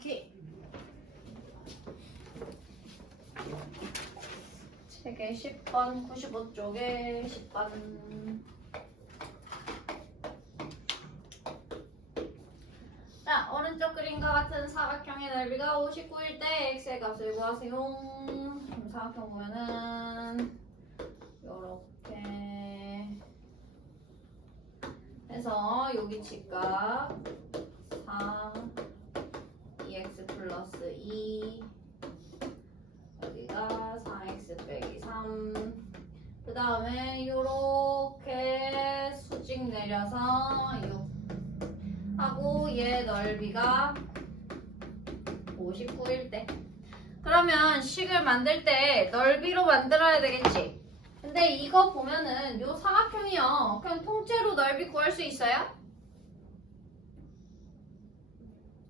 오케이. 책의 10번 95쪽에 10번. 자, 오른쪽 그림과 같은 사각형의 넓이가 59일 때 x의 값을 구하세요. 사각형 보면은 요렇게 해서 여기 직각 3 2x 플러스 2 여기가 4x 빼기 3 그 다음에 요렇게 수직 내려서 6 하고 얘 넓이가 59일 때 그러면 식을 만들 때 넓이로 만들어야 되겠지. 근데 이거 보면은 요 사각형이요 그냥 통째로 넓이 구할 수 있어요?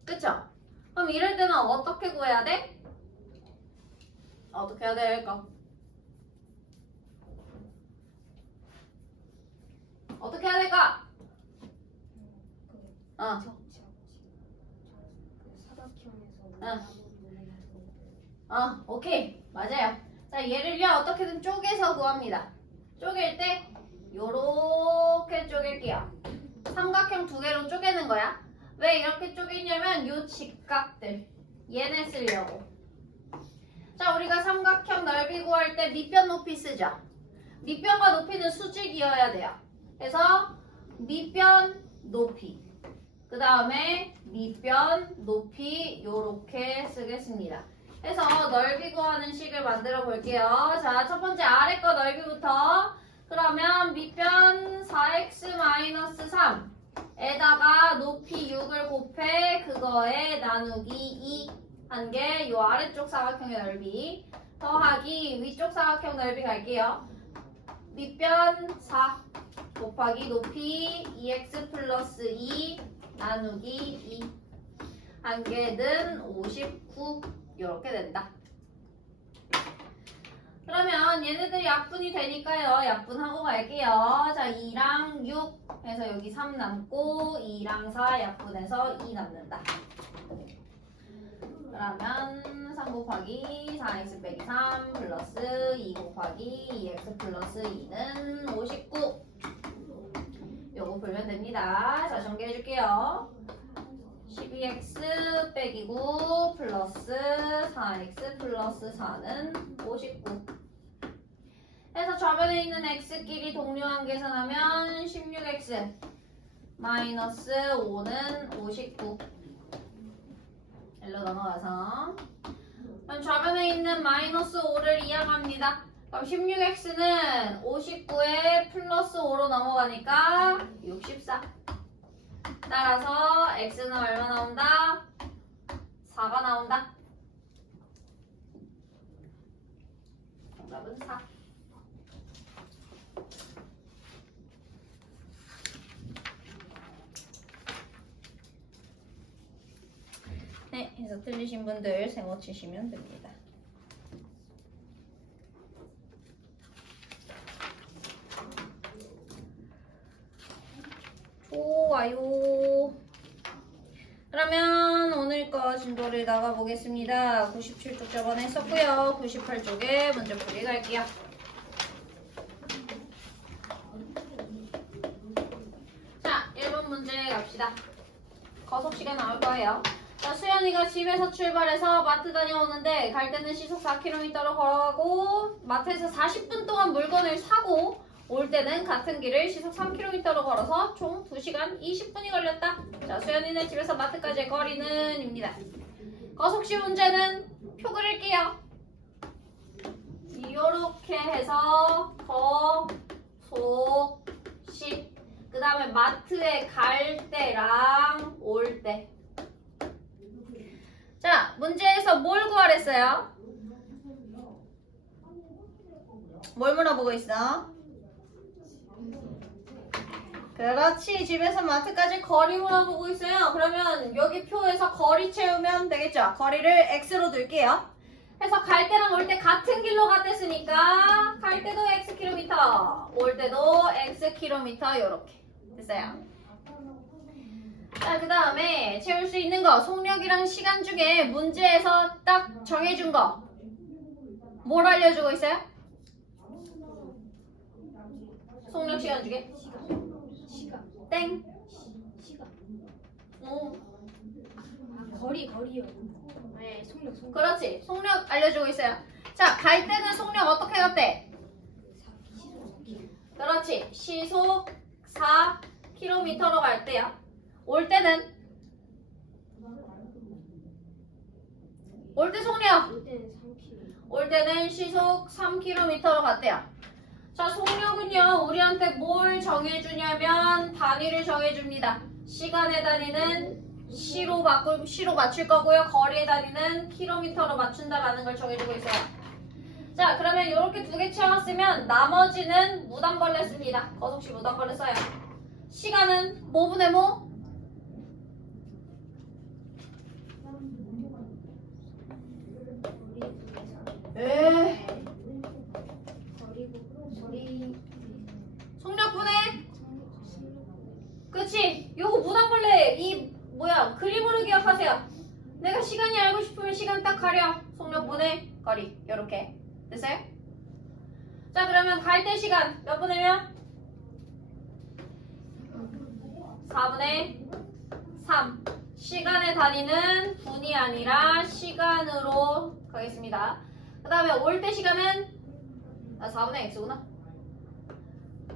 그쵸? 그럼 이럴 때는 어떻게 구해야 돼? 어떻게 해야 될까? 어떻게 해야 될까? 오케이. 맞아요. 자, 얘를요, 어떻게든 쪼개서 구합니다. 쪼갤 때, 요렇게 쪼갤게요. 삼각형 두 개로 쪼개는 거야. 왜 이렇게 쪼개냐면, 요 직각들. 얘네 쓰려고. 자, 우리가 삼각형 넓이 구할 때 밑변 높이 쓰죠. 밑변과 높이는 수직이어야 돼요. 그래서, 밑변 높이. 그 다음에 밑변 높이 요렇게 쓰겠습니다. 그래서 넓이 구하는 식을 만들어 볼게요. 자, 첫 번째 아래 거 넓이부터. 그러면 밑변 4x-3에다가 높이 6을 곱해 그거에 나누기 2 한 게 요 아래쪽 사각형의 넓이 더하기 위쪽 사각형 넓이 갈게요. 밑변 4 곱하기 높이 2x 플러스 2 나누기 2 한 개는 59 이렇게 된다. 그러면 얘네들이 약분이 되니까요. 약분하고 갈게요. 자, 2랑 6 해서 여기 3 남고 2랑 4 약분해서 2 남는다. 그러면 3 곱하기 4x 빼기 3 플러스 2 곱하기 2x 플러스 2는 59 요거 풀면 됩니다. 자, 전개해줄게요. 12x 빼기 9 플러스 4x 플러스 4는 59 해서 좌변에 있는 x끼리 동료한 계산하면 16x 마이너스 5는 59 일로 넘어가서 그럼 좌변에 있는 마이너스 5를 이항합니다. 그럼 16x는 59에 플러스 5로 넘어가니까 64 따라서 x는 얼마 나온다? 4가 나온다. 정답은 4. 네, 해서 틀리신 분들 세모 치시면 됩니다. 좋아요. 그러면 오늘 거 진도를 나가보겠습니다. 97쪽 저번에 했었고요. 98쪽에 문제풀이 갈게요. 자, 1번 문제 갑시다. 거속시간 나올 거예요. 자, 수연이가 집에서 출발해서 마트 다녀오는데 갈 때는 시속 4km로 걸어가고 마트에서 40분 동안 물건을 사고 올 때는 같은 길을 시속 3km로 걸어서 총 2시간 20분이 걸렸다. 자, 수연이네 집에서 마트까지의 거리는 입니다. 거속시 문제는 표 그릴게요. 이렇게 해서 거속시 그 다음에 마트에 갈 때랑 올 때. 자, 문제에서 뭘 구하랬어요? 뭘 물어보고 있어? 그렇지. 집에서 마트까지 거리 물어보고 있어요. 그러면 여기 표에서 거리 채우면 되겠죠? 거리를 x로 둘게요. 해서 갈 때랑 올 때 같은 길로 갔댔으니까 갈 때도 x 킬로미터, 올 때도 x 킬로미터 요렇게 됐어요. 자, 그 다음에 채울 수 있는 거 속력이랑 시간 중에 문제에서 딱 정해준 거 뭘 알려주고 있어요? 속력 시간 중에 시간. 땡. 시간. 오, 거리요. 네, 속력. 그렇지. 속력 알려주고 있어요. 자, 갈 때는 속력 어떻게 갔대? 그렇지. 시속 4km로 갈 때야. 올 때는 올 때 속력 올 때는 3km. 올 때는 시속 3km로 갔대요. 자, 속력은요 우리한테 뭘 정해주냐면 단위를 정해줍니다. 시간의 단위는 시로 맞출 거고요. 거리의 단위는 킬로미터로 맞춘다라는 걸 정해주고 있어요. 자, 그러면 이렇게 두 개 채웠으면 나머지는 무당벌레 씁니다. 거속시 무당벌레 써요. 시간은 뭐분의 뭐? 에 거리. 속력분의 그치? 요거 무당벌레 이 뭐야 그림으로 기억하세요. 내가 시간이 알고 싶으면 시간 딱 가려. 속력분의 거리 요렇게 됐어요? 자, 그러면 갈 때 시간 몇 분이면? 4분의 3. 시간의 단위는 분이 아니라 시간으로 가겠습니다. 그 다음에 올 때 시간은 4분의 x구나.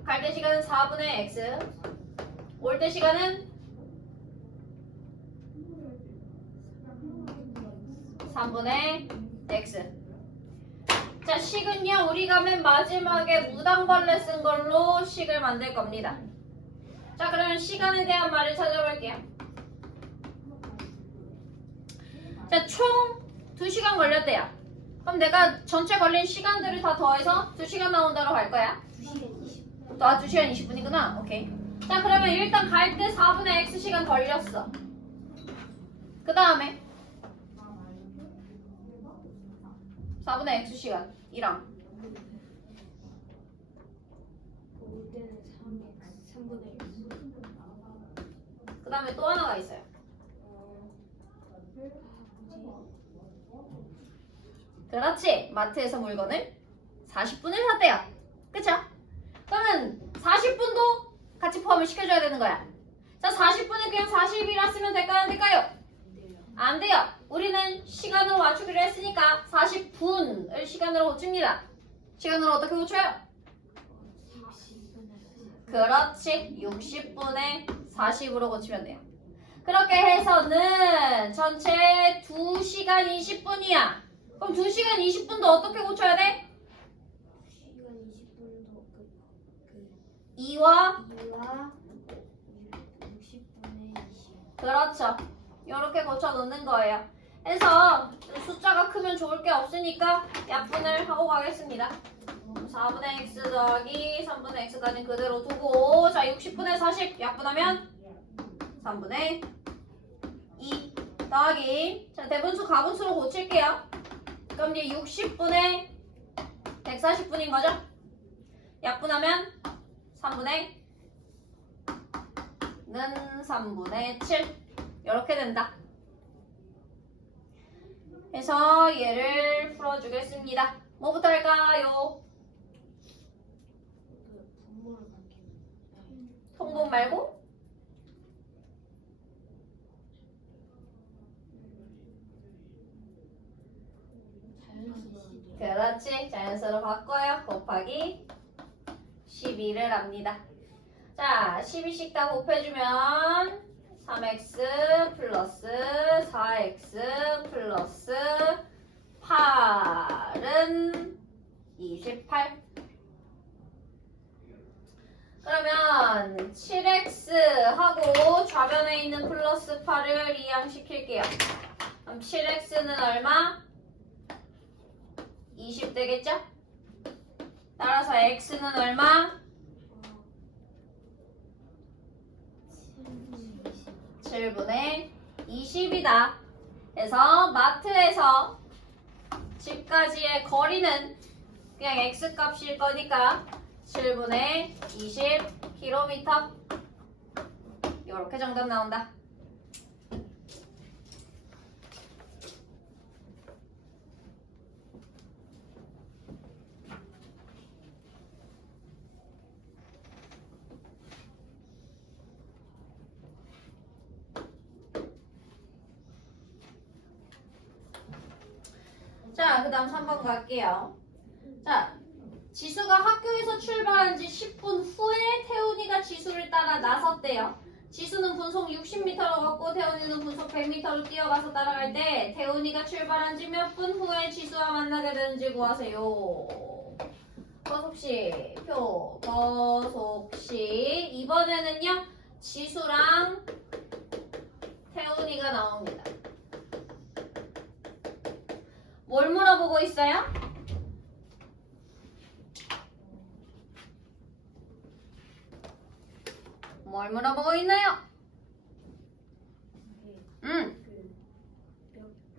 갈 때 시간은 4분의 x. 올 때 시간은 3분의 x. 자, 식은요 우리가 맨 마지막에 무당벌레 쓴 걸로 식을 만들 겁니다. 자, 그러면 시간에 대한 말을 찾아볼게요. 자, 총 2시간 걸렸대요. 그럼 내가 전체 걸린 시간들을 다 더해서 2시간 나온다로 갈 거야. 2시간 20분. 2시간 20분이구나. 오케이. 자, 그러면 일단 갈 때 4분의 x 시간 걸렸어. 그 다음에 4분의 x 시간 1항. 올 때는 3분의 1. 그 다음에 또 하나가 있어요. 그렇지. 마트에서 물건을 40분을 샀대요. 그쵸? 그러면 40분도 같이 포함을 시켜줘야 되는 거야. 자, 40분을 그냥 40이라 쓰면 될까요? 안 될까요? 안 돼요. 우리는 시간으로 맞추기로 했으니까 40분을 시간으로 고칩니다. 시간으로 어떻게 고쳐요? 60분에 그렇지. 60분에 40으로 고치면 돼요. 그렇게 해서는 전체 2시간 20분이야. 그럼 2시간 20분도 어떻게 고쳐야 돼? 2시간 20분도 2와 2와 60분의 20. 그렇죠. 이렇게 고쳐 놓는 거예요. 해서 숫자가 크면 좋을 게 없으니까 약분을 하고 가겠습니다. 4분의 x 더하기 3분의 x까지 그대로 두고 자 60분의 40 약분하면 3분의 2 더하기 자 대분수 가분수로 고칠게요. 그럼 이제 60분의 140분인 거죠? 약분하면 3분의 는 3분의 7 이렇게 된다. 그래서 얘를 풀어주겠습니다. 뭐부터 할까요? 분모를 관계. 통분 말고? 자연수 그렇지. 자연수로 바꿔요. 곱하기 12를 합니다. 자, 12씩 다 곱해주면 3x 플러스 4x 플러스 8은 28. 그러면 7x하고 좌변에 있는 플러스 8을 이항시킬게요. 그럼 7x는 얼마? 20 되겠죠? 따라서 x는 얼마? 7분의 20이다. 그래서 마트에서 집까지의 거리는 그냥 x값일 거니까 7분의 20km 이렇게 정답 나온다. 자, 그 다음 3번 갈게요. 자, 지수가 학교에서 출발한 지 10분 후에 태훈이가 지수를 따라 나섰대요. 지수는 분속 60m로 걷고 태훈이는 분속 100m로 뛰어가서 따라갈 때 태훈이가 출발한 지 몇 분 후에 지수와 만나게 되는지 구하세요. 거속시, 표, 거속시. 이번에는요, 지수랑 태훈이가 나옵니다. 뭘 물어보고 있어요? 뭘 물어보고 있나요? 몇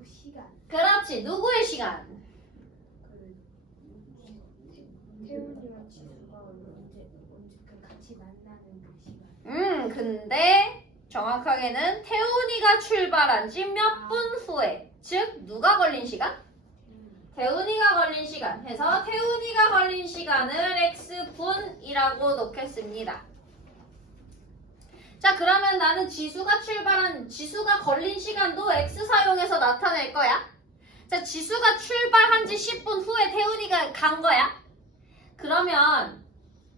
시간 그렇지. 누구의 시간? 태훈이랑 지수가 언제 같이 만나는 그 시간. 근데 정확하게는 태훈이가 출발한 지 몇 분 후에. 즉, 누가 걸린 시간? 태훈이가 걸린 시간. 해서 태훈이가 걸린 시간을 X분이라고 놓겠습니다. 자, 그러면 나는 지수가 걸린 시간도 X 사용해서 나타낼 거야. 자, 지수가 출발한 지 10분 후에 태훈이가 간 거야. 그러면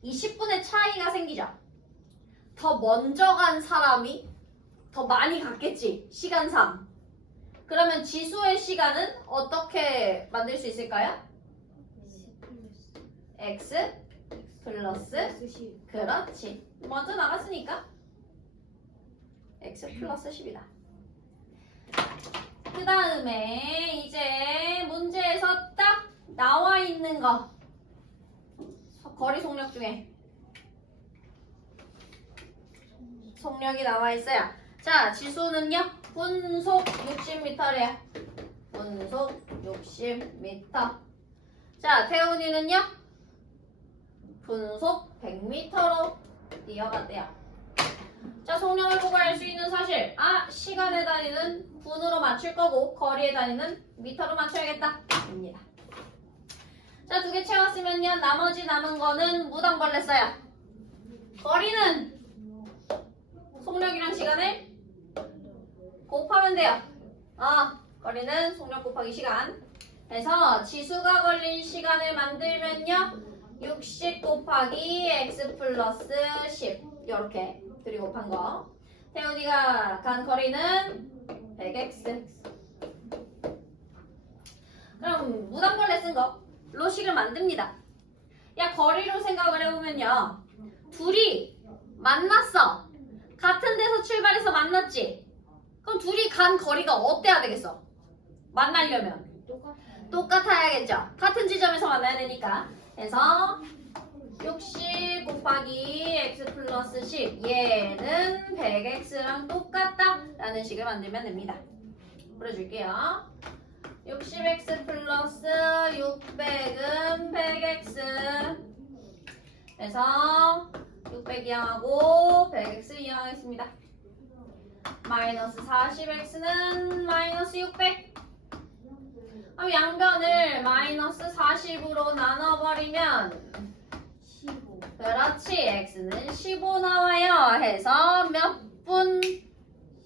이 10분의 차이가 생기죠. 더 먼저 간 사람이 더 많이 갔겠지, 시간상. 그러면 지수의 시간은 어떻게 만들 수 있을까요? X 플러스 10. 그렇지. 먼저 나갔으니까 X 플러스 10이다. 그 다음에 이제 문제에서 딱 나와 있는 거. 거리 속력 중에 속력이 나와 있어요. 자, 지수는요, 분속 60m래요. 분속 60m. 자, 태훈이는요, 분속 100m로 뛰어갔대요. 자, 속력을 보고 알 수 있는 사실. 시간의 단위는 분으로 맞출 거고 거리의 단위는 미터로 맞춰야겠다. 입니다. 자, 2개 채웠으면요, 나머지 남은 거는 무당벌레 써요. 거리는 속력이랑 시간을 곱하면 돼요. 거리는 속력 곱하기 시간. 그래서 지수가 걸린 시간을 만들면요, 60 곱하기 x 플러스 10 이렇게 둘이 곱한 거. 태훈이가 간 거리는 100x. 그럼 무당벌레 쓴 거로 식을 만듭니다. 야, 거리로 생각을 해보면요, 둘이 만났어. 같은 데서 출발해서 만났지. 그럼 둘이 간 거리가 어때야 되겠어? 만나려면 똑같아야겠죠. 같은 지점에서 만나야 되니까. 그래서 60 곱하기 x 플러스 10, 얘는 100x랑 똑같다 라는 식을 만들면 됩니다. 풀어줄게요. 60x 플러스 600은 100x. 그래서 600 이항하고 100x 이항하겠습니다. 마이너스 40x는 마이너스 600. 그럼 양변을 마이너스 40으로 나눠버리면 15. 그렇지, x는 15 나와요. 해서 몇 분?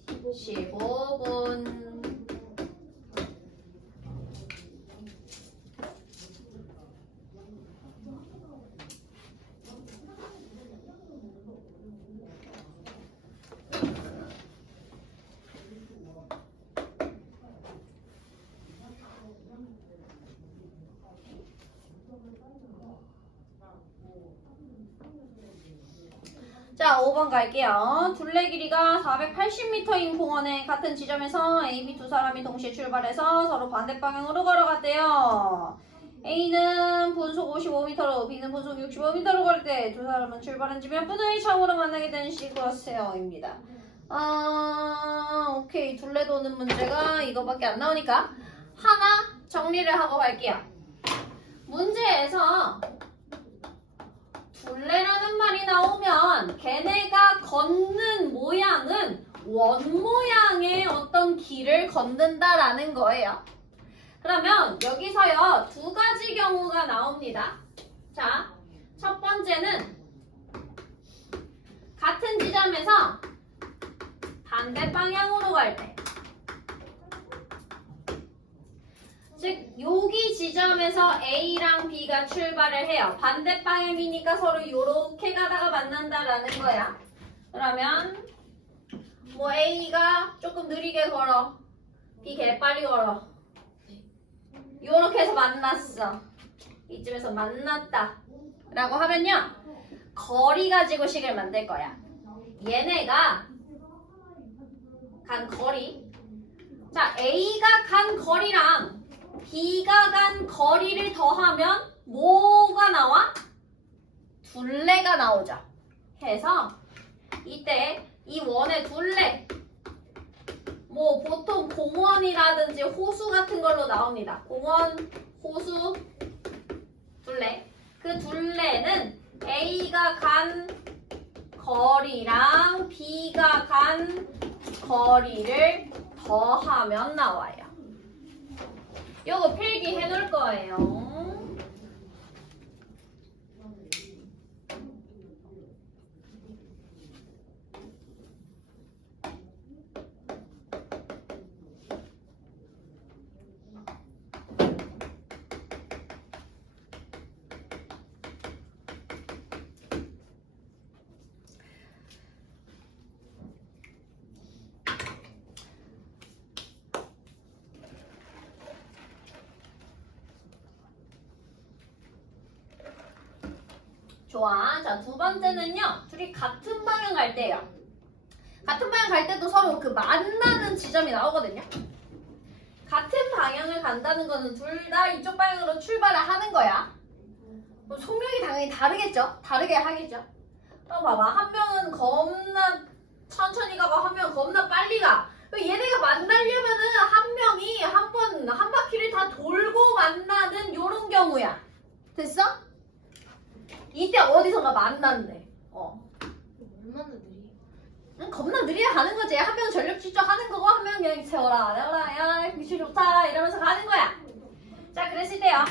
15분. 자, 5번 갈게요. 둘레 길이가 480m인 공원의 같은 지점에서 A, B 두 사람이 동시에 출발해서 서로 반대 방향으로 걸어갔대요. A는 분속 55m로 B는 분속 65m로 걸을 때 두 사람은 출발한 지 몇 분의 처음으로 만나게 되는 시구하세요 입니다. 오케이. 둘레 도는 문제가 이거밖에 안 나오니까 하나 정리를 하고 갈게요. 문제에서 둘레라는 말이 나오면 걔네가 걷는 모양은 원 모양의 어떤 길을 걷는다라는 거예요. 그러면 여기서요, 두 가지 경우가 나옵니다. 자, 첫 번째는 같은 지점에서 반대 방향으로 갈 때. 즉 여기 지점에서 A랑 B가 출발을 해요. 반대 방향이니까 서로 이렇게 가다가 만난다라는 거야. 그러면 뭐 A가 조금 느리게 걸어, B 개빨리 걸어. 요렇게 해서 만났어. 이쯤에서 만났다 라고 하면요, 거리 가지고 식을 만들 거야. 얘네가 간 거리, 자 A가 간 거리랑 B가 간 거리를 더하면 뭐가 나와? 둘레가 나오죠. 해서 이때 이 원의 둘레, 뭐 보통 공원이라든지 호수 같은 걸로 나옵니다. 공원, 호수, 둘레. 그 둘레는 A가 간 거리랑 B가 간 거리를 더하면 나와요. 요거 필기해 놓을 거예요. 좋아. 자, 두 번째는요, 둘이 같은 방향 갈 때예요. 같은 방향 갈 때도 서로 그 만나는 지점이 나오거든요. 같은 방향을 간다는 거는 둘 다 이쪽 방향으로 출발을 하는 거야. 그럼 속력이 당연히 다르겠죠? 다르게 하겠죠? 봐봐. 한 명은 겁나 천천히 가고 한 명은 겁나 빨리 가. 얘네가 만나려면은 한 명이 한 바퀴를 다 돌고 만나는 요런 경우야. 됐어? 이때 어디선가 만난대. 얼마나 느리? 겁나 느리게 가는 거지. 한 명은 전력 질주하는 거고 한 명은 그냥 세워라 내워라 야 글씨 좋다 이러면서 가는 거야. 자, 그랬을 때요,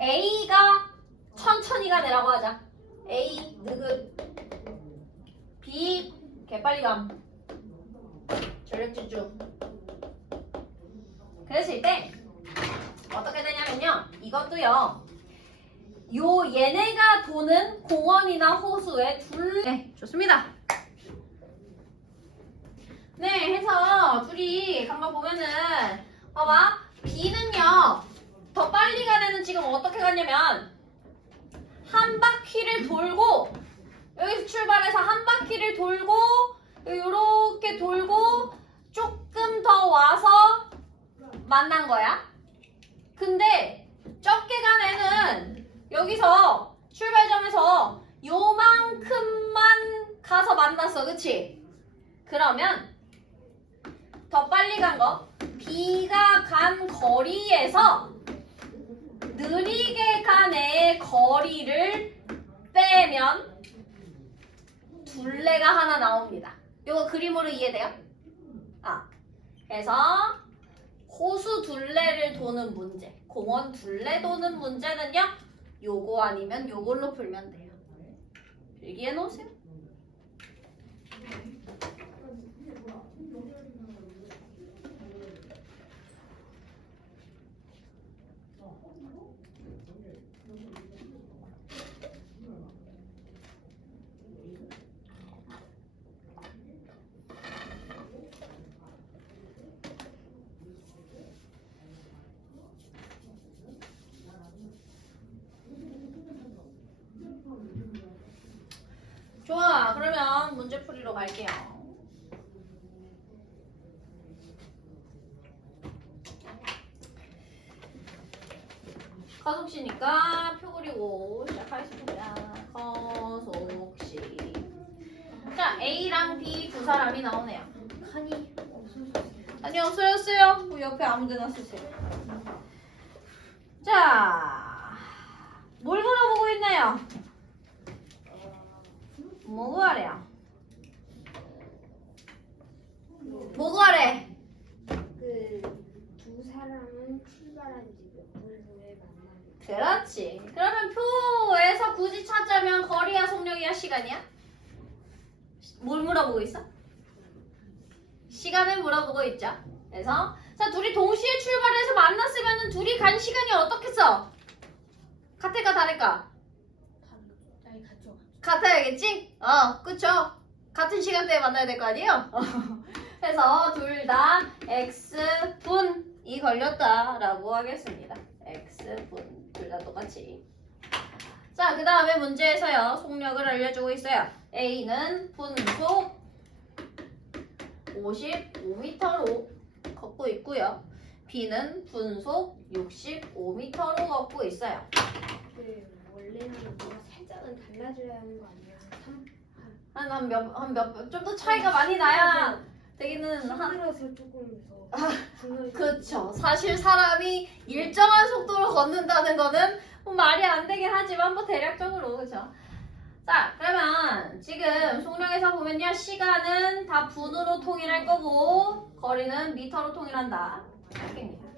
A가 천천히 가네라고 하자. A 느긋, B 개빨리 감, 전력 질주. 그랬을 때 어떻게 되냐면요, 이것도요, 요 얘네가 도는 공원이나 호수의 네, 좋습니다. 네, 해서 둘이 한번 보면은 봐봐. B는요 더 빨리 가는 애는 지금 어떻게 갔냐면 한 바퀴를 돌고, 여기서 출발해서 한 바퀴를 돌고 요렇게 돌고 조금 더 와서 만난 거야. 근데 적게 간 애는 여기서 출발점에서 요만큼만 가서 만났어. 그치? 그러면 더 빨리 간 거, B가 간 거리에서 느리게 간 애의 거리를 빼면 둘레가 하나 나옵니다. 요거 그림으로 이해돼요? 그래서 호수 둘레를 도는 문제, 공원 둘레 도는 문제는요, 요거 아니면 요걸로 풀면 돼요. 필기해 놓으세요. 좋아. 그러면 문제 풀이로 갈게요. 가속시니까 표 그리고 시작하겠습니다. 가속시. 자, A랑 B 두 사람이 나오네요. 칸이 없어졌어요. 아니, 없어졌어요. 그 옆에 아무데나 쓰세요. 자, 뭘 물어보고 있나요? 뭐 구하래요? 뭐 구하래? 그 두 사람은 출발한 지 몇 분 후에 만나는. 그렇지. 그러면 표에서 굳이 찾자면 거리야, 속력이야, 시간이야? 뭘 물어보고 있어? 시간을 물어보고 있죠. 그래서 자, 자, 둘이 동시에 출발해서 만났으면 둘이 간 시간이 어떻겠어? 같을까 다를까? 아니 같죠. 같아야겠지? 그쵸? 같은 시간대에 만나야 될 거 아니에요? 그래서 둘 다 X분이 걸렸다라고 하겠습니다. X분. 둘 다 똑같이. 자, 그 다음에 문제에서요. 속력을 알려주고 있어요. A는 분속 55m로 걷고 있고요. B는 분속 65m로 걷고 있어요. 그 원래는 뭔가 살짝은 달라져야 하는 거 아니야? 좀 더 차이가 많이 나야 되기는 힘들어서 조금 더 중간에 그쵸. 사실 사람이 일정한 속도로 걷는다는 거는 말이 안 되긴 하지만 뭐 대략적으로 그쵸. 자, 그러면 지금 속력에서 보면요. 시간은 다 분으로 통일할 거고 거리는 미터로 통일한다. 알겠습니다.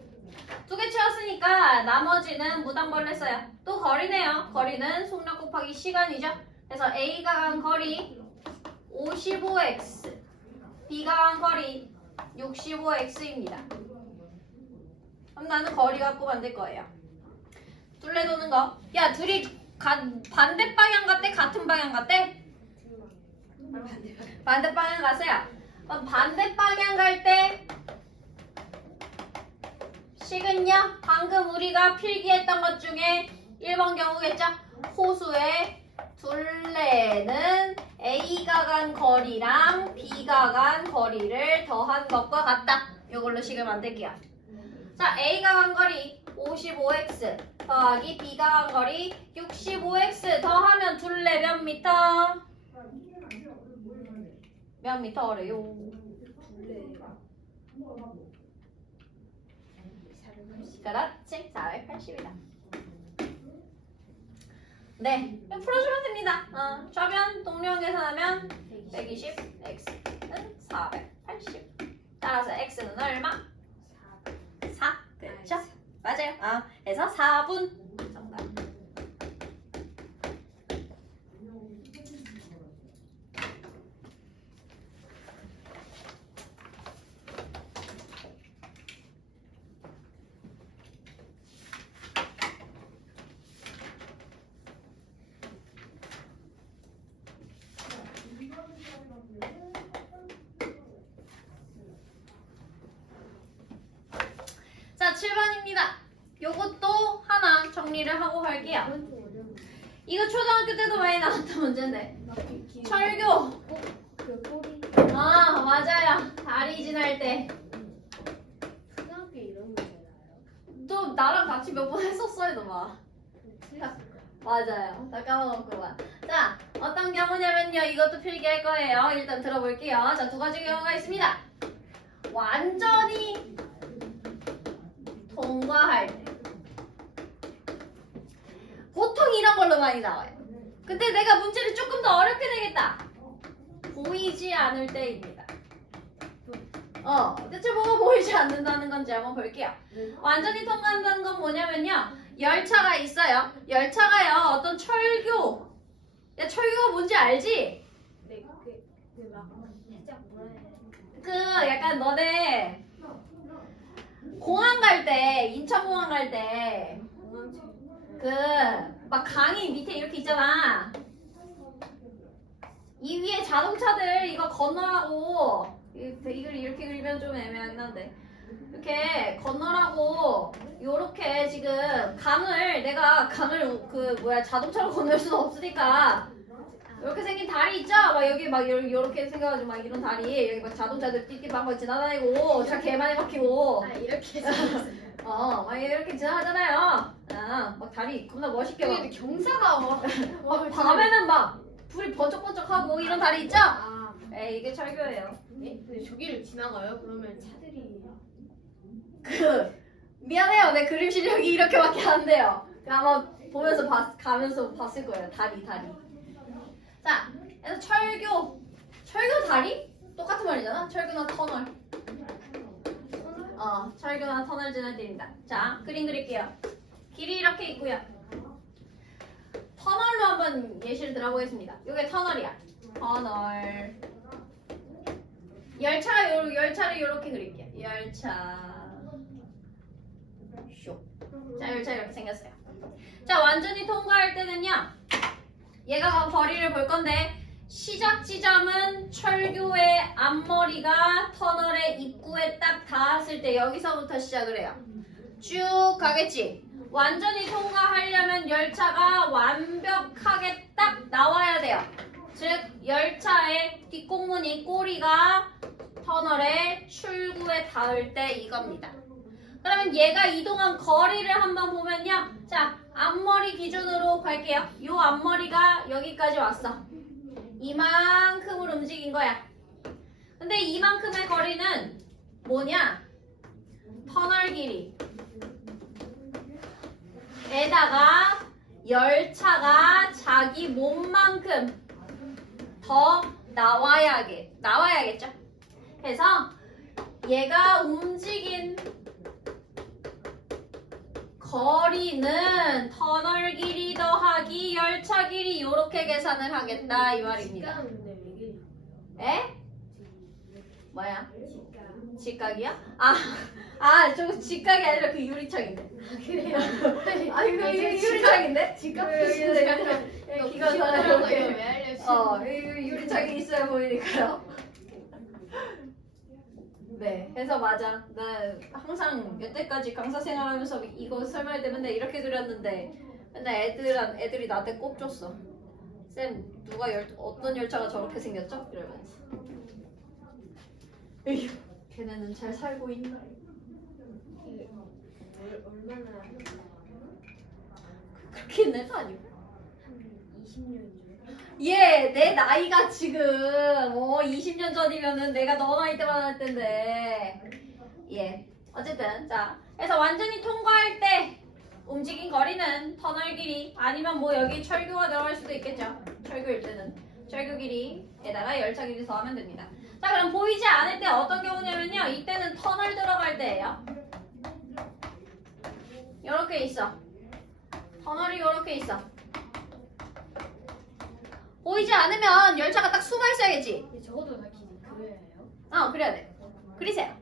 두 개 채웠으니까 나머지는 무당벌레 써요. 또 거리네요. 거리는 속력 곱하기 시간이죠. 그래서 A가 간 거리 55x, B가 간 거리 65x입니다. 그럼 나는 거리 갖고 만들 거예요. 둘레 도는 거. 야, 둘이 반대 방향 같대? 같은 방향 같대? 반대 방향 가세요. 그럼 반대 방향 갈 때 식은요? 방금 우리가 필기했던 것 중에 1번 경우겠죠? 호수의 둘레는 A가 간 거리랑 B가 간 거리를 더한 것과 같다. 이걸로 식을 만들게요. 자, A가 간 거리 55x 더하기 B가 간 거리 65x 더하면 둘레 몇 미터? 몇 미터래요? 그렇지, 480이다. 네, 풀어주면 됩니다. 좌변 동량 계산하면 120x는 480. 따라서 x는 얼마? 4. 그렇죠? 맞아요. 그래서 4분 정답. 자, 7번입니다. 요것도 하나 정리를 하고 갈게요. 이거 초등학교 때도 많이 나왔던 문제인데. 철교. 그 꼬리 맞아요. 다리 지날 때. 초등학교 이런 문제 나요? 또 나랑 같이 몇 번 했었어요, 너마. 맞아요. 다 까먹었구만. 자, 어떤 경우냐면요. 이것도 필기할 거예요. 일단 들어볼게요. 자, 두 가지 경우가 있습니다. 완전히 통과할 때. 보통 이런 걸로 많이 나와요. 근데 내가 문제를 조금 더 어렵게 내겠다. 보이지 않을 때입니다. 대체 뭐가 보이지 않는다는 건지 한번 볼게요. 완전히 통과한다는 건 뭐냐면요. 열차가 있어요. 열차가요. 어떤 철교. 야, 철교가 뭔지 알지? 네, 막 살짝 뭐라 해야 돼? 그 약간 너네 공항 갈 때, 인천공항 갈 때 공항철 그 막 강이 밑에 이렇게 있잖아. 이 위에 자동차들 이거 건너라고 이걸 이렇게 그리면 좀 애매하긴 한데 이렇게 건너라고 요렇게 지금 내가 강을 자동차로 건널 수는 없으니까 이렇게 생긴 다리 있죠? 막 여기 막 요렇게 생겨가지고 막 이런 다리 여기 막 자동차들 띠띠빵빵 지나다니고 차 개 많이 막히고 이렇게 막 이렇게 지나가잖아요. 막 다리 겁나 멋있게 막 경사가 밤에는 막 불이 번쩍번쩍하고 이런 다리 있죠? 네? 이게 철교예요. 근데 저기를 지나가요? 그러면 차들이 미안해요. 내 그림 실력이 이렇게밖에 안 돼요. 아마 보면서 가면서 봤을 거예요. 다리. 자, 그래서 철교 다리? 똑같은 말이잖아. 철교나 터널. 철교나 터널 지날 때입니다. 자, 그림 그릴게요. 길이 이렇게 있고요. 터널로 한번 예시를 들어보겠습니다. 이게 터널이야. 터널. 열차를 이렇게 그릴게요. 열차. 자, 열차 이렇게 생겼어요. 자, 완전히 통과할 때는요. 얘가 거리를 볼 건데 시작 지점은 철교의 앞머리가 터널의 입구에 딱 닿았을 때 여기서부터 시작을 해요. 쭉 가겠지. 완전히 통과하려면 열차가 완벽하게 딱 나와야 돼요. 즉 열차의 뒷공문이 꼬리가 터널의 출구에 닿을 때 이겁니다. 그러면 얘가 이동한 거리를 한번 보면요. 자, 앞머리 기준으로 갈게요. 요 앞머리가 여기까지 왔어. 이만큼을 움직인 거야. 근데 이만큼의 거리는 뭐냐? 터널 길이 에다가 열차가 자기 몸만큼 더 나와야겠죠? 그래서 얘가 움직인 거리는 터널 길이 더하기 열차 길이 이렇게 계산을 하겠다 이 말입니다. 에? 뭐야? 직각이야? 저거 직각이 아니라 그 유리창인데. 그래요? 이거 유리창인데? 직각 기가 다 이렇게. 왜 알려주세요? 이거 유리창이 있어야 보이니까요. 네, 그래서 맞아. 나 항상 여태까지 강사 생활하면서 이거 설명할 때 맨날 이렇게 그렸는데 맨날 애들이 나한테 꼽줬어. 쌤, 어떤 열차가 저렇게 생겼죠? 이러면서. 에휴, 걔네는 잘 살고 있나? 얼마나 그렇게 내도 아니고. 20년 전. 내 나이가 지금 20년 전이면은 내가 너 나이 때만 할 텐데. 어쨌든 자, 그래서 완전히 통과할 때 움직인 거리는 터널 길이 아니면 뭐 여기 철교가 들어갈 수도 있겠죠. 철교일 때는 철교 길이에다가 열차 길이 더하면 됩니다. 자, 그럼 보이지 않을 때 어떤 경우냐면요. 이때는 터널 들어갈 때예요. 이렇게 있어. 터널이 이렇게 있어. 보이지 않으면 열차가 딱 숨어 있어야겠지. 적어도 다 그래야 해요? 그래야 돼. 그리세요.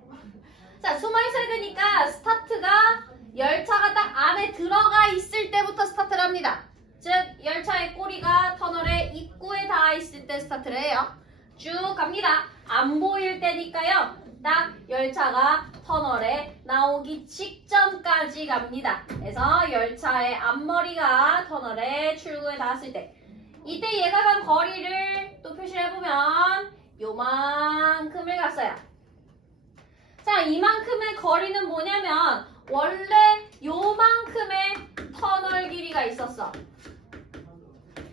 자, 숨어 있어야 되니까 스타트가 열차가 딱 안에 들어가 있을 때부터 스타트를 합니다. 즉, 열차의 꼬리가 터널의 입구에 닿아 있을 때 스타트를 해요. 쭉 갑니다. 안 보일 때니까요. 딱 열차가 터널에 나오기 직전까지 갑니다. 그래서 열차의 앞머리가 터널의 출구에 닿았을 때 이때 얘가 간 거리를 또 표시를 해보면 요만큼을 갔어요. 자, 이만큼의 거리는 뭐냐면 원래 요만큼의 터널 길이가 있었어.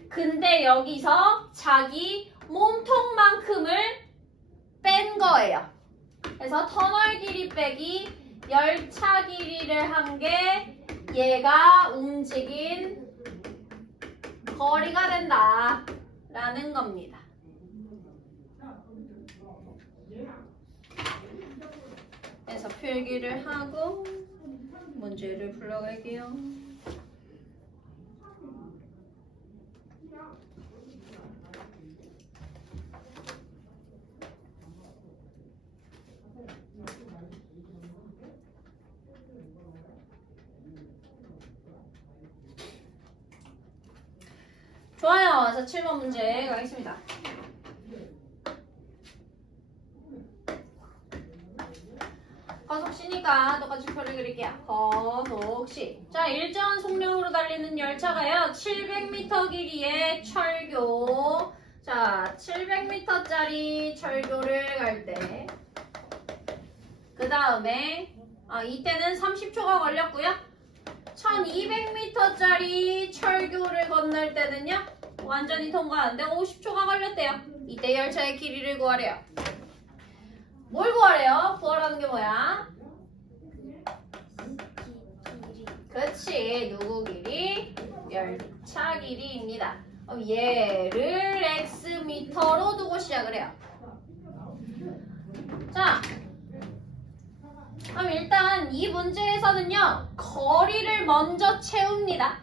근데 여기서 자기 몸통만큼을 뺀 거예요. 그래서 터널 길이 빼기 열차 길이를 한 게 얘가 움직인 거리가 된다 라는 겁니다. 그래서 필기를 하고 문제를 풀어갈게요. 좋아요. 자, 7번 문제 가겠습니다. 거속시니까 똑같이 표를 그릴게요. 거속시. 자, 일정 속력으로 달리는 열차가요. 700m 길이의 철교. 자, 700m짜리 철교를 갈 때. 그 다음에 이때는 30초가 걸렸고요. 1200m짜리 철교를 건널 때는요. 완전히 통과하는데 50초가 걸렸대요. 이때 열차의 길이를 구하래요. 뭘 구하래요? 구하라는 게 뭐야? 그렇지. 누구 길이? 열차 길이입니다. 그럼 얘를 x미터로 두고 시작을 해요. 자, 그럼 일단 이 문제에서는요. 거리를 먼저 채웁니다.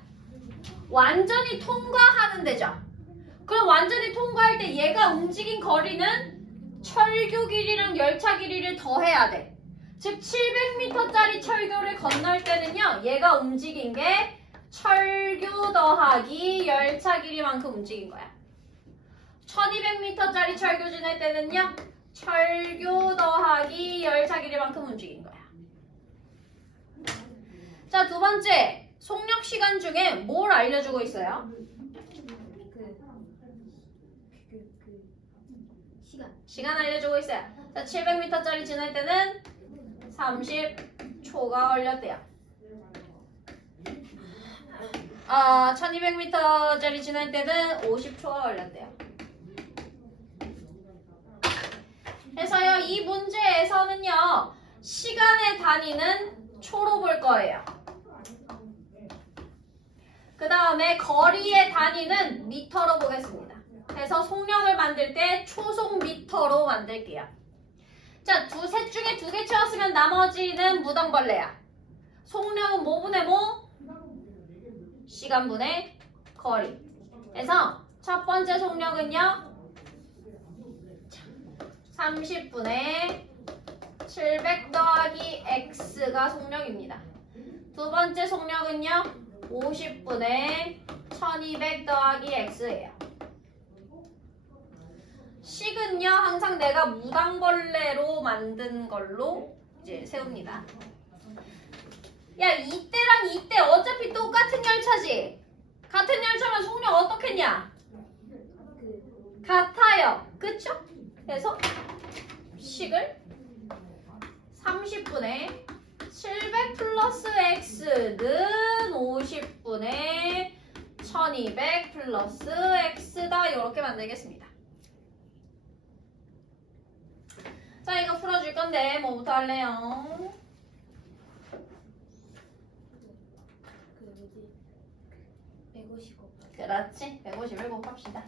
완전히 통과하는 데죠. 그럼 완전히 통과할 때 얘가 움직인 거리는 철교 길이랑 열차 길이를 더해야 돼. 즉 700m짜리 철교를 건널 때는요. 얘가 움직인 게 철교 더하기 열차 길이만큼 움직인 거야. 1200m짜리 철교 지날 때는요. 철교 더하기 열차 길이만큼 움직인 거야. 자, 두 번째. 속력 시간 중에 뭘 알려주고 있어요? 시간 알려주고 있어요. 자, 700m짜리 지날 때는 30초가 걸렸대요. 1200m짜리 지날 때는 50초가 걸렸대요. 그래서요, 이 문제에서는요, 시간의 단위는 초로 볼 거예요. 그 다음에 거리의 단위는 미터로 보겠습니다. 그래서 속력을 만들 때 초속 미터로 만들게요. 자, 셋 중에 2개 채웠으면 나머지는 무당벌레야. 속력은 뭐 분의 뭐? 시간 분의 거리. 그래서 첫 번째 속력은요. 30분의 700 더하기 x가 속력입니다. 두 번째 속력은요. 50분의 1200 더하기 x예요. 식은요. 항상 내가 무당벌레로 만든 걸로 이제 세웁니다. 야, 이때랑 이때 어차피 똑같은 열차지. 같은 열차면 속력 어떻겠냐? 같아요. 그쵸? 그래서 식을 30분의 700 플러스 x는 50분의 1200 플러스 x다. 이렇게 만들겠습니다. 자, 이거 풀어줄 건데 뭐부터 할래요? 그렇지. 150을 곱합시다.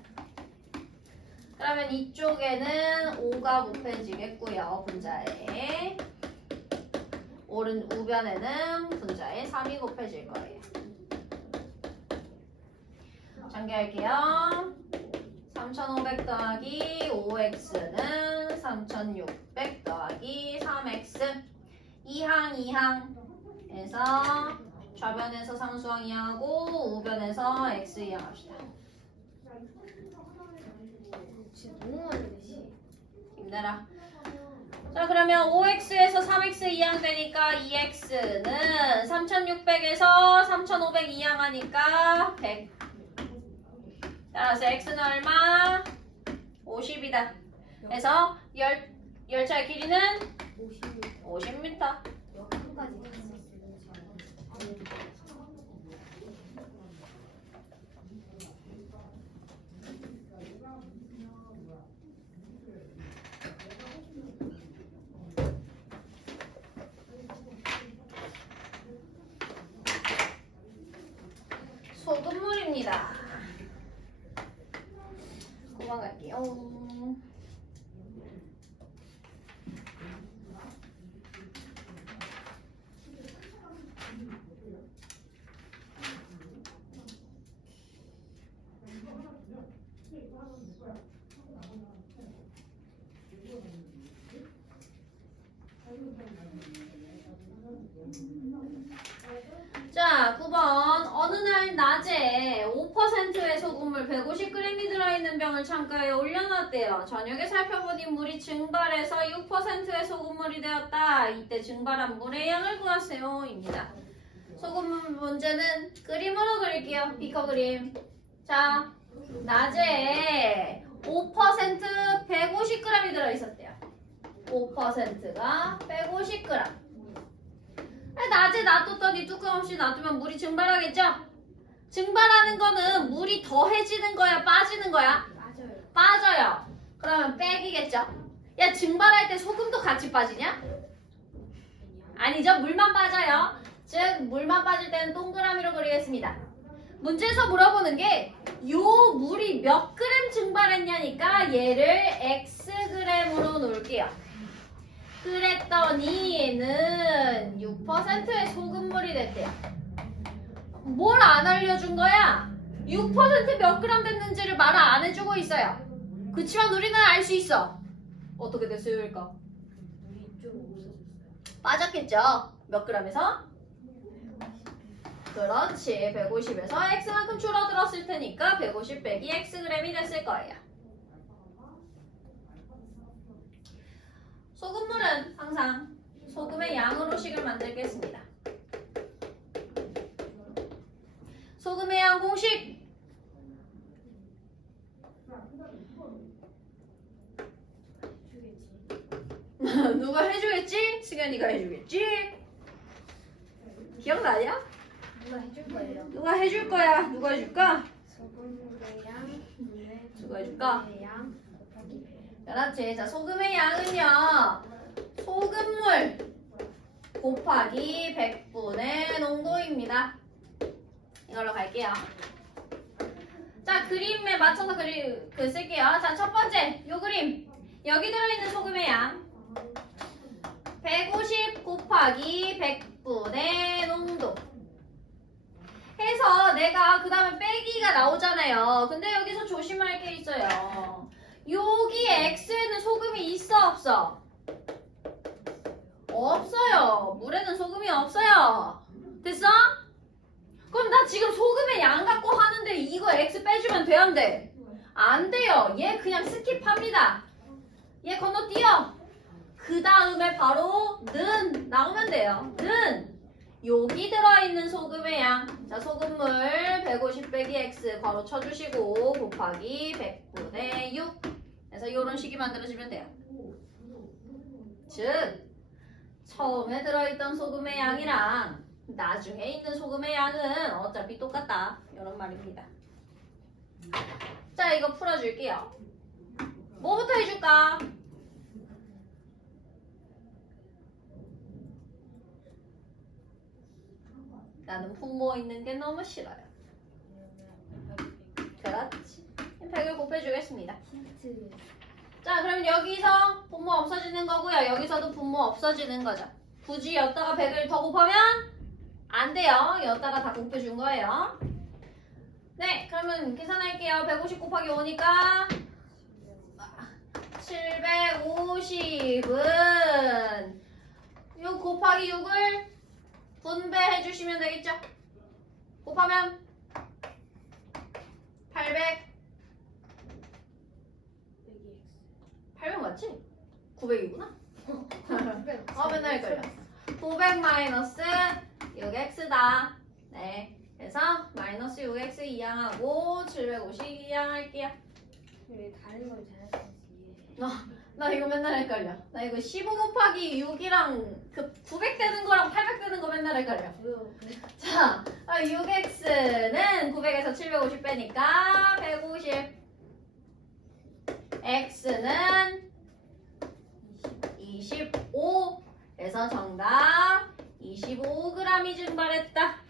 그러면 이쪽에는 5가 곱해지겠고요. 분자에. 우변에는 분자에 3이 곱해질 거예요. 전개할게요. 3500 더하기 5x는 3600 더하기 3x. 2항 에서 좌변에서 상수항 이항하고 우변에서 x 이항합시다. 진짜 너무 많은데 씨. 힘내라. 자, 그러면 5x에서 3x 이항되니까 2x는 3600에서 3500 이항하니까 100. 따라서 x는 얼마? 50이다. 그래서 열차의 길이는 50m. 여기까지 갔었어요. 소금물입니다. 9번 갈게요. 자, 9번. 어느 날 낮에 5%의 소금물 150g이 들어있는 병을 창가에 올려놨대요. 저녁에 살펴보니 물이 증발해서 6%의 소금물이 되었다. 이때 증발한 물의 양을 구하세요. 입니다. 소금물 문제는 그림으로 그릴게요. 비커 그림. 자, 낮에 5% 150g이 들어있었대요. 5%가 150g. 낮에 놔뒀더니 뚜껑 없이 놔두면 물이 증발하겠죠? 증발하는 거는 물이 더해지는 거야, 빠지는 거야? 맞아요. 빠져요. 그러면 빼기겠죠? 야, 증발할 때 소금도 같이 빠지냐? 아니죠. 물만 빠져요. 즉 물만 빠질 때는 동그라미로 그리겠습니다. 문제에서 물어보는 게 요 물이 몇 그램 증발했냐니까 얘를 xg으로 놓을게요. 그랬더니 얘는 6%의 소금물이 됐대요. 뭘 안 알려준 거야? 6% 몇 그램 됐는지를 말 안 해주고 있어요. 그치만 우리는 알 수 있어. 어떻게 됐을까? 물이 좀 없어졌어요. 빠졌겠죠? 몇 g에서? 그렇지. 150에서 x만큼 줄어들었을 테니까 150 빼기 xg이 됐을 거예요. 소금물은 항상 소금의 양으로 식을 만들겠습니다. 소금의 양 공식! 누가 해주겠지? 승현이가 해주겠지? 기억나냐? 누가 해줄 거예요? 누가 해줄 거야? 누가 해줄까? 소금물의 양, 물의 누가 해줄까? 물의 양 곱하기 100. 그렇지. 자, 소금의 양은요. 소금물 곱하기 100분의 농도입니다. 이걸로 갈게요. 자, 그림에 맞춰서 쓸게요. 자, 첫 번째 요 그림. 여기 들어있는 소금의 양 150 곱하기 100분의 농도 해서 내가 그 다음에 빼기가 나오잖아요. 근데 여기서 조심할 게 있어요. 여기 X에는 소금이 있어 없어? 없어요. 물에는 소금이 없어요. 됐어? 그럼 나 지금 소금의 양 갖고 하는데 이거 X 빼주면 돼 안 돼? 안 돼요. 얘 그냥 스킵합니다. 얘 건너뛰어. 그 다음에 바로 는 나오면 돼요. 는 여기 들어있는 소금의 양. 자, 소금물 150 빼기 X 괄호 쳐주시고 곱하기 100분의 6. 그래서 이런 식이 만들어지면 돼요. 즉 처음에 들어있던 소금의 양이랑 나중에 있는 소금의 양은 어차피 똑같다. 이런 말입니다. 자, 이거 풀어줄게요. 뭐부터 해줄까? 나는 분모 있는 게 너무 싫어요. 그렇지. 100을 곱해주겠습니다. 힌트. 자, 그럼 여기서 분모 없어지는 거고요. 여기서도 분모 없어지는 거죠. 굳이 여기다가 100을 더 곱하면 안 돼요. 여기다가 다 곱해준 거예요. 네, 그러면 계산할게요. 150 곱하기 5니까 750은 6 곱하기 6을 분배해 주시면 되겠죠? 곱하면 800 800 맞지? 900이구나? 맨날 헷갈려. 900 마이너스 6x다. 네. 그래서 마이너스 6x 이항하고 750 이항할게요. 왜 다른 걸 잘하시지? 나 이거 맨날 헷갈려. 나 이거 15 곱하기 6이랑 그 900 되는 거랑 800 되는 거 맨날 헷갈려. 자, 6x는 900에서 750 빼니까 150. x는 25. 그래서 정답 25g이 증발했다.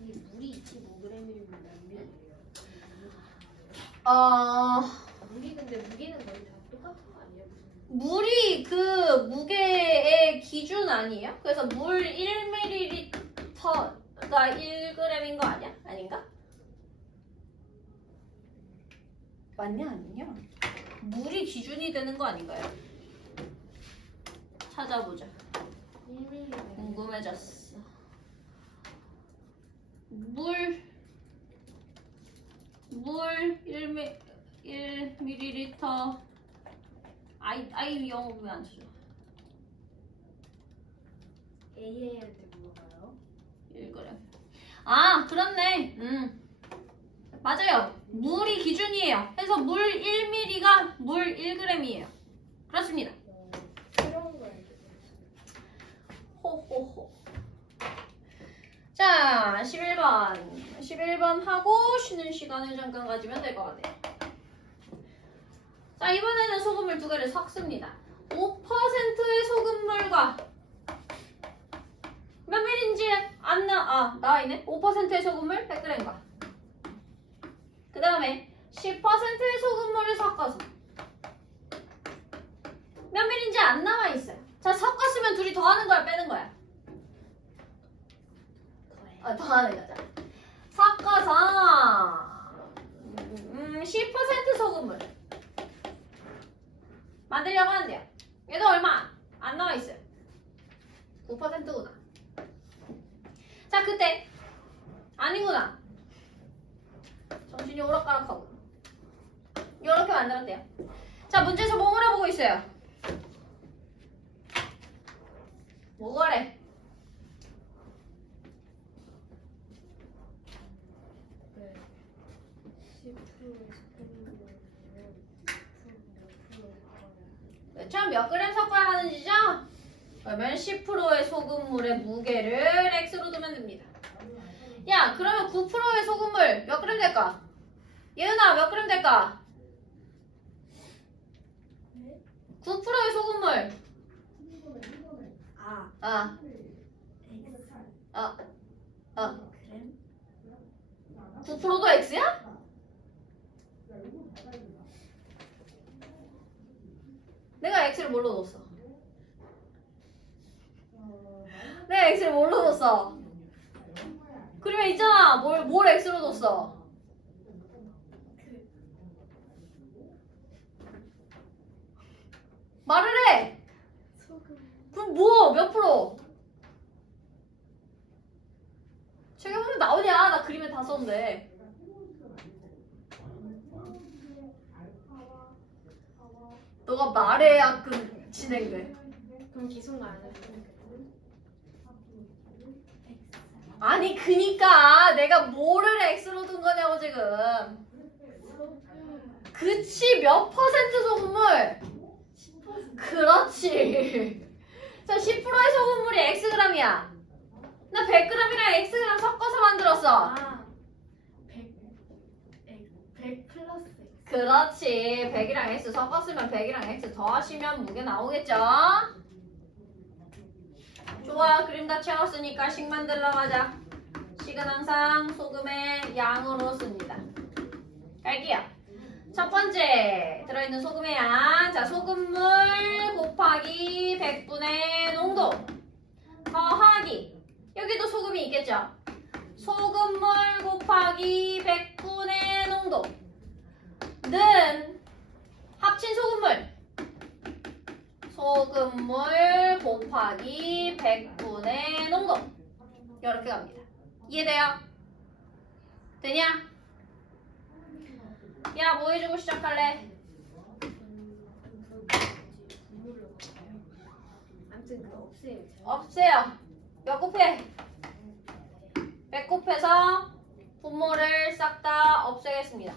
이 물이 25g이면 몇 밀이에요? 물이 근데 무게는 거의 다 똑같은 거 아니에요? 물이 그 무게의 기준 아니에요? 그래서 물 1ml가 1g인 거 아니야? 아닌가? 맞냐 아니냐? 물이 기준이 되는 거 아닌가요? 찾아보자. 1mm. 궁금해졌어. 물 1ml 아이 영어 왜 안 쳐줘? AA한테 물어봐요. 1g. 아, 그렇네. 맞아요. 물이 기준이에요. 그래서 물 1ml가 물 1g이에요. 그렇습니다. 새로운 거 알겠어요. 호호호. 자, 11번 하고 쉬는 시간을 잠깐 가지면 될 것 같아요. 자, 이번에는 소금물 2개를 섞습니다. 5%의 소금물과 몇 밀인지 나와 있네. 5%의 소금물 100g과 그 다음에 10%의 소금물을 섞어서 몇 밀인지 안 나와 있어요. 자, 섞었으면 둘이 더하는 거야, 빼는 거야? 더하는 거죠. 섞어서 10% 소금물 만들려고 하는데요. 얘도 얼마 안 나와 있어요. 9%구나. 자, 그때 아니구나. 정신이 오락가락하고. 이렇게 만들었대요. 자, 문제에서 뭐 물어보고 있어요? 뭐래? 네. 10%의 스크린을 그렇죠? 몇 그램 섞어야 하는지죠? 그러면 10%의 소금물의 무게를 X로 두면 됩니다. 야, 그러면 9%의 소금물 몇 그램 될까? 예은아, 몇 그램 될까? 9%의 소금물. 아, 아, 그램? 9%도 X야? 내가 X를 뭘로 넣었어? 내가 X를 뭘로 넣었어? 그러면 있잖아. 뭘 X로 넣었어? 말을 해! 소금. 그럼 뭐? 몇 프로? 책에 보면 나오냐? 나 그림에 다 썼는데. 너가 말해야 진행돼. 그럼 계속 안 해. 아니 그니까 내가 뭐를 X로 둔 거냐고 지금. 그치 몇 퍼센트 소금물? 10%. 그렇지. 자 10%의 소금물이 Xg이야. 나 100g이랑 Xg 섞어서 만들었어. 아, 100 플러스 X. 그렇지. 100이랑 X 섞었으면 100이랑 X 더하시면 무게 나오겠죠? 좋아. 그림 다 채웠으니까 식 만들러 가자. 식은 항상 소금의 양으로 씁니다. 갈게요. 첫 번째 들어있는 소금의 양. 자, 소금물 곱하기 100분의 농도 더하기 여기도 소금이 있겠죠? 소금물 곱하기 100분의 농도 는 합친 소금물 곱하기 100분의 농도 이렇게 갑니다. 이해돼요? 되냐? 야, 뭐 해주고 시작할래? 아무튼 그거 없애요. 없애요. 몇 곱해? 100 곱해서 분모를 싹 다 없애겠습니다.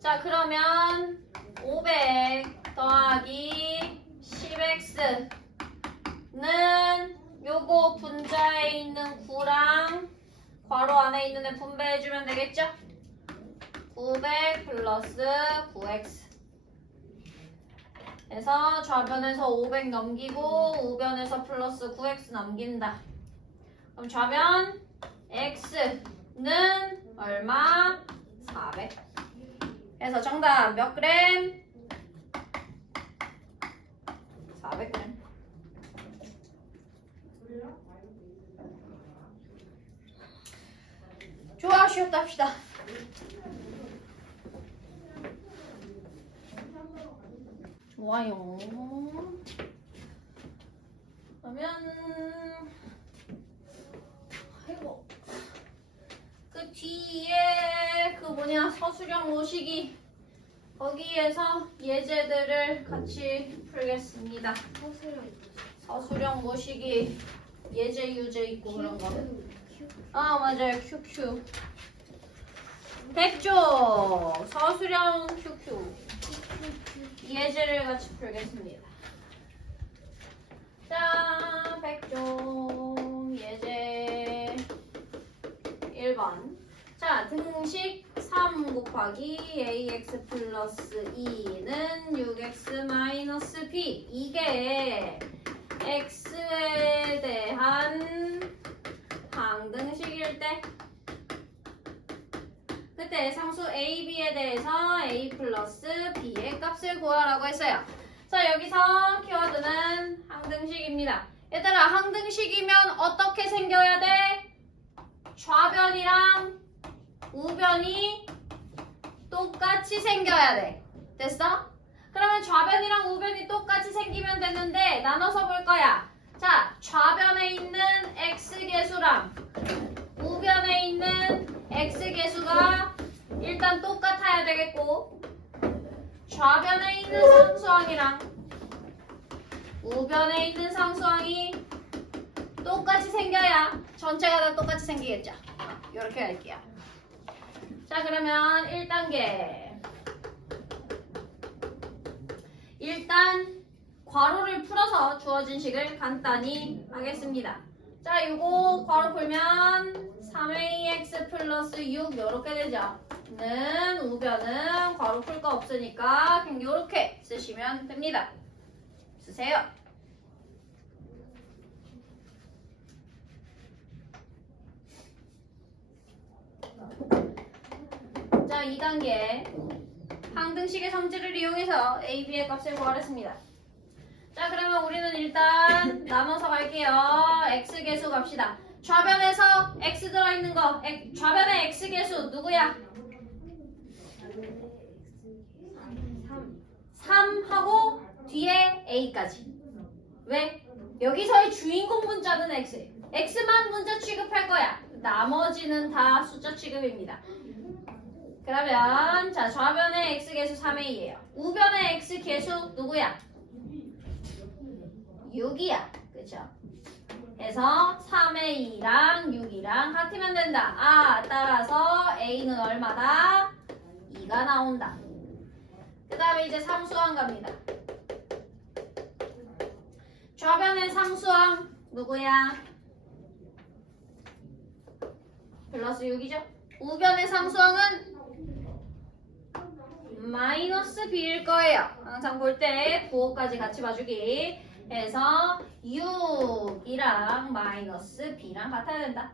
자, 그러면 500 더하기 10x는 요거 분자에 있는 9랑 괄호 안에 있는 애 분배해주면 되겠죠? 900 플러스 9x 그래서 좌변에서 500 넘기고 우변에서 플러스 9x 넘긴다. 그럼 좌변 x는 얼마? 400. 그래서 정답 몇 그램? 400g. 좋아, 쉬었다 합시다. 좋아요. 그러면 아이고 그 뒤에 그 뭐냐 서술형 모시기 거기에서 예제들을 같이 풀겠습니다. 서술형 모시기 예제 유제 있고 그런 거. 아 맞아요 QQ. 백조 서술형 QQ 예제를 같이 풀겠습니다. 자, 백조 예제 1번. 자, 등식 3 곱하기 ax 플러스 2는 6x 마이너스 b. 이게 x에 대한 항등식일 때 그때 상수 a, b에 대해서 a 플러스 b의 값을 구하라고 했어요. 자, 여기서 키워드는 항등식입니다. 얘들아, 항등식이면 어떻게 생겨야 돼? 좌변이랑 우변이 똑같이 생겨야 돼. 됐어? 그러면 좌변이랑 우변이 똑같이 생기면 되는데 나눠서 볼 거야. 자, 좌변에 있는 x계수랑 우변에 있는 x계수가 일단 똑같아야 되겠고 좌변에 있는 상수항이랑 우변에 있는 상수항이 똑같이 생겨야 전체가 다 똑같이 생기겠죠. 이렇게 할게요. 자, 그러면 1단계. 일단 괄호를 풀어서 주어진 식을 간단히 하겠습니다. 자, 이거 괄호 풀면 3ax 플러스 6 이렇게 되죠. 는 우변은 괄호 풀 거 없으니까 그냥 이렇게 쓰시면 됩니다. 쓰세요. 자, 2단계 항등식의 성질을 이용해서 a, b의 값을 구하랬습니다. 자, 그러면 우리는 일단 나눠서 갈게요. x계수 갑시다. 좌변에서 x 들어있는 거 좌변의 x계수 누구야? 3하고 뒤에 a까지. 왜? 여기서의 주인공 문자는 x. x만 문자 취급할 거야. 나머지는 다 숫자 취급입니다. 그러면 자, 좌변의 x계수 3a예요. 우변의 x계수 누구야? 6이야. 그쵸? 그래서 3a랑 6이랑 같으면 된다. 아, 따라서 a는 얼마다? 2가 나온다. 그 다음에 이제 상수항 갑니다. 좌변의 상수항 누구야? 플러스 6이죠? 우변의 상수항은 마이너스 b일 거예요. 항상 볼 때 부호까지 같이 봐주기. 그래서 6이랑 마이너스 b랑 같아야 된다.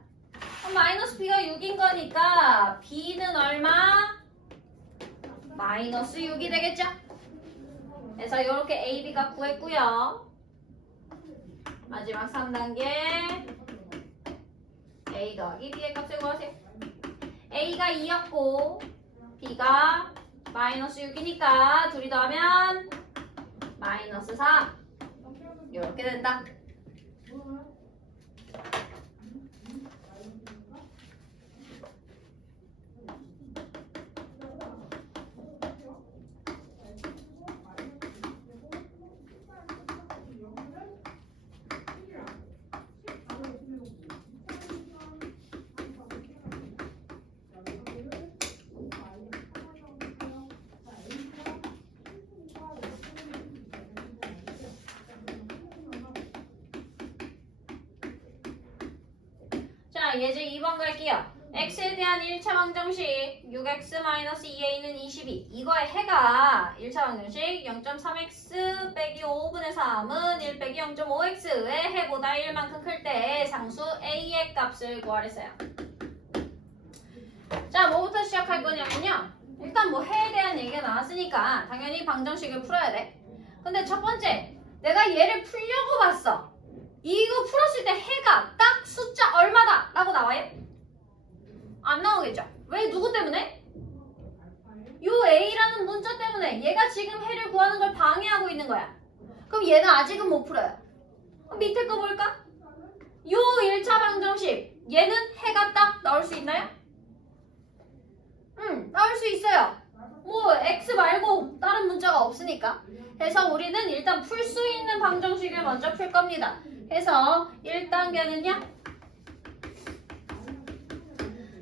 그럼 마이너스 b가 6인 거니까 b는 얼마? 마이너스 6이 되겠죠? 그래서 이렇게 a, b가 구했고요. 마지막 3단계 a 더하기 b의 값을 구하세요. a가 2였고 b가 마이너스 6이니까 둘이 더하면 마이너스 4 이렇게 된다. 자, 예제 2번 갈게요. x에 대한 1차 방정식 6x-2a는 22. 이거의 해가 1차 방정식 0.3x 빼기 5분의 3은 1 빼기 0.5x의 해보다 1만큼 클 때 상수 a의 값을 구하랬어요. 자, 뭐부터 시작할 거냐면요. 일단 뭐 해에 대한 얘기가 나왔으니까 당연히 방정식을 풀어야 돼. 근데 첫 번째, 내가 얘를 풀려고 봤어. 이거 풀었을 때 해가 딱 숫자 얼마다 라고 나와요? 안 나오겠죠? 왜? 누구 때문에? 요 a라는 문자 때문에 얘가 지금 해를 구하는 걸 방해하고 있는 거야. 그럼 얘는 아직은 못 풀어요. 그럼 밑에 거 볼까? 요 1차 방정식 얘는 해가 딱 나올 수 있나요? 나올 수 있어요. 뭐 x 말고 다른 문자가 없으니까. 그래서 우리는 일단 풀 수 있는 방정식을 먼저 풀 겁니다. 해서 1단계는요.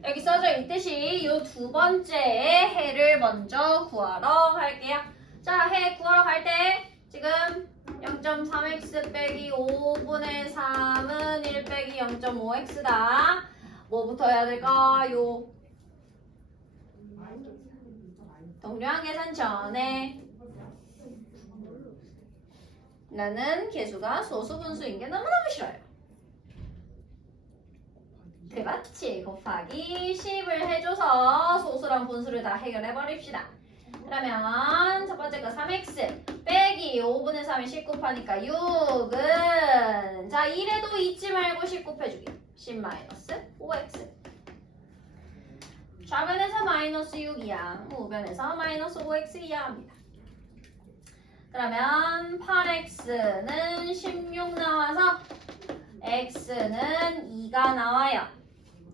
여기 써져 있듯이 이 두 번째 해를 먼저 구하러 갈게요. 자, 해 구하러 갈 때 지금 0.3x 빼기 5분의 3은 1 빼기 0.5x다. 뭐부터 해야 될까요? 동료항 계산 전에 나는 계수가 소수 분수인 게 너무너무 싫어요. 그렇지. 곱하기 10을 해줘서 소수랑 분수를 다 해결해 버립시다. 그러면 첫 번째 거 3x 빼기 5분의 3이 10 곱하니까 6은 자 1에도 잊지 말고 10 곱해주기 10 마이너스 5x 좌변에서 마이너스 6이야. 우변에서 마이너스 5x 이하합니다. 그러면 8x는 16 나와서 x는 2가 나와요.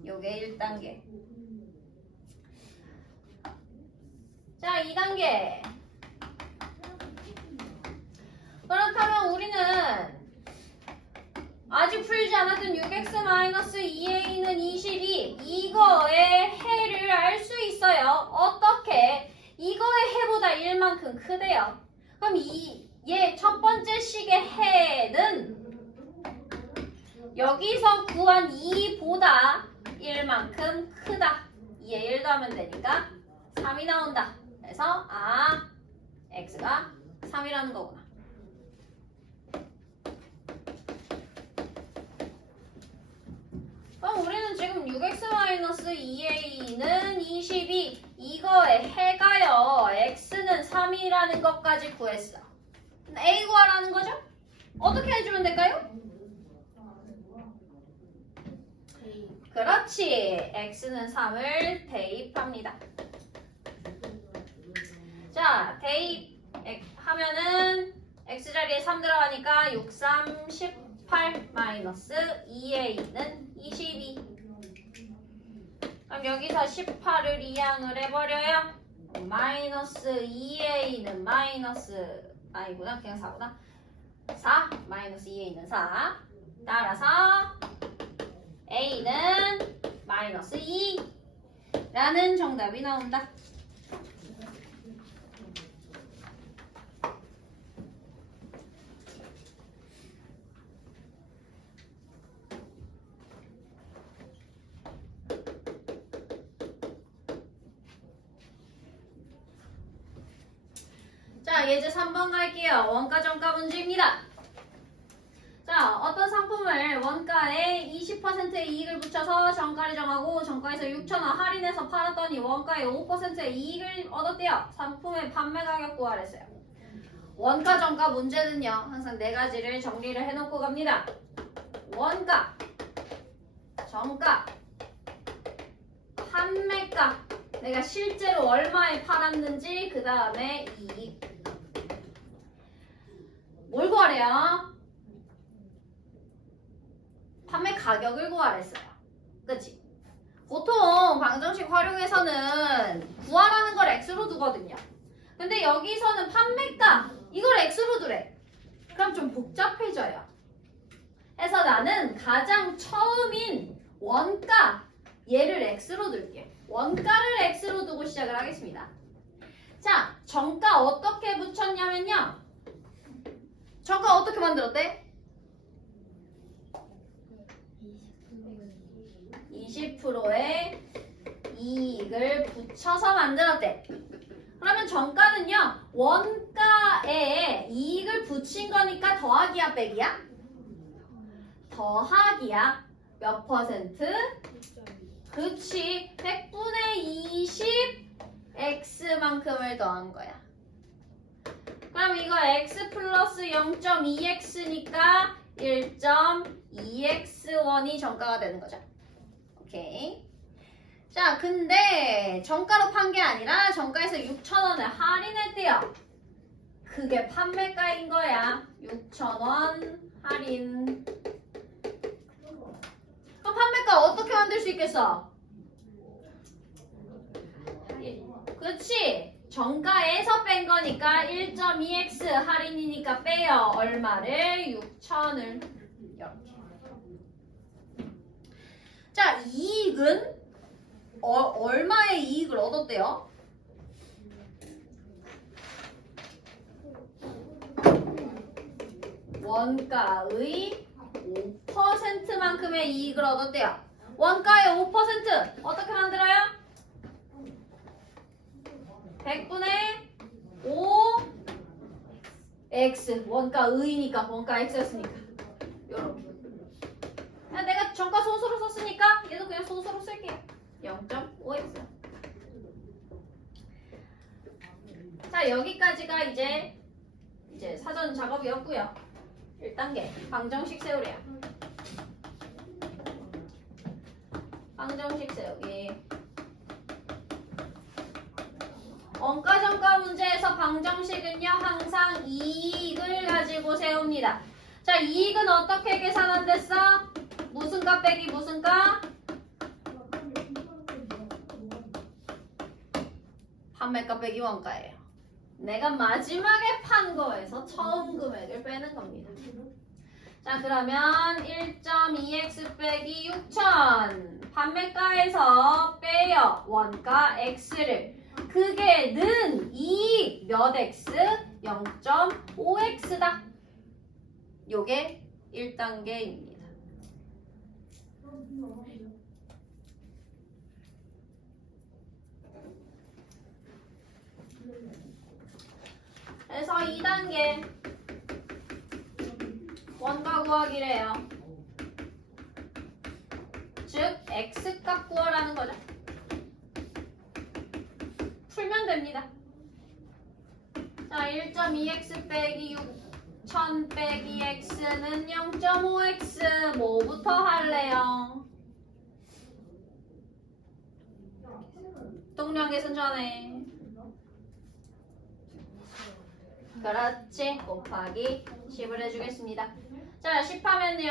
요게 1단계. 자, 2단계. 그렇다면 우리는 아직 풀지 않았던 6x-2a는 22 이거의 해를 알 수 있어요. 어떻게? 이거의 해보다 1만큼 크대요. 그럼 얘 첫 번째 식의 해는 여기서 구한 2보다 1만큼 크다. 2에 1 더하면 되니까 3이 나온다. 그래서 x가 3이라는 거구나. 그럼 우리는 지금 6x-2a는 22 이거의 해가요. x는 3이라는 것까지 구했어. a 구하라는 거죠? 어떻게 해주면 될까요? 그렇지. x는 3을 대입합니다. 자, 대입하면은 x 자리에 3 들어가니까 6, 3, 18 마이너스 2a는 22. 그럼 여기서 18을 이항을 해버려요. 마이너스 2a는 마이너스 아니구나. 그냥 4구나. 4 마이너스 2a는 4. 따라서 a는 마이너스 2 라는 정답이 나온다. 자, 예제 3번 갈게요. 원가 정가 문제입니다. 자, 어떤 상품을 원가에 20%의 이익을 붙여서 정가를 정하고 정가에서 6,000원 할인해서 팔았더니 원가에 5%의 이익을 얻었대요. 상품의 판매 가격 구하랬어요. 원가 정가 문제는요. 항상 네 가지를 정리를 해놓고 갑니다. 원가, 정가, 판매가, 내가 실제로 얼마에 팔았는지, 그 다음에 이익. 뭘 구하래요? 판매 가격을 구하랬어요. 그치? 보통 방정식 활용해서는 구하라는 걸 x로 두거든요. 근데 여기서는 판매가 이걸 x로 두래. 그럼 좀 복잡해져요. 해서 나는 가장 처음인 원가 얘를 x로 둘게. 원가를 x로 두고 시작을 하겠습니다. 자, 정가 어떻게 붙였냐면요. 정가 어떻게 만들었대? 20%의 이익을 붙여서 만들었대. 그러면 정가는요. 원가에 이익을 붙인 거니까 더하기야 빼기야? 더하기야. 몇 퍼센트? 그치. 100분의 20 x만큼을 더한 거야. 그럼 이거 x 플러스 0.2x니까 1.2x1이 정가가 되는 거죠. 오케이. 자, 근데 정가로 판 게 아니라 정가에서 6,000원을 할인했대요. 그게 판매가인 거야. 6,000원 할인. 그럼 판매가 어떻게 만들 수 있겠어? 그렇지. 정가에서 뺀 거니까 1.2x 할인이니까 빼요. 얼마를? 6,000을. 이렇게. 자, 이익은 얼마의 이익을 얻었대요? 원가의 5%만큼의 이익을 얻었대요. 원가의 5% 어떻게 만들어요? 100분의 5 x 원가의니까 원가 x였으니까 요렇게. 내가 정가 소수로 썼으니까 얘도 그냥 소수로 쓸게요. 0.5x. 자, 여기까지가 이제 사전 작업이었고요. 1단계 방정식 세우래요. 방정식 세우기. 원가정가 문제에서 방정식은요 항상 이익을 가지고 세웁니다. 자, 이익은 어떻게 계산한댔어? 무슨 값 빼기 무슨 값? 판매가 빼기 원가예요. 내가 마지막에 판 거에서 처음 금액을 빼는 겁니다. 자, 그러면 1.2x 빼기 6,000 판매가에서 빼요 원가 x를. 그게 는 이익 몇 x? 0.5x다. 요게 1단계입니다. 그래서 2단계 원가 구하기래요. 즉 x값 구하라는 거죠. 풀면 됩니다. 자, 1.2x 빼기 6,000 빼기 x는 0.5x 뭐부터 할래요? 동량계산 전에. 그렇지. 곱하기 10을 해주겠습니다. 자, 10하면요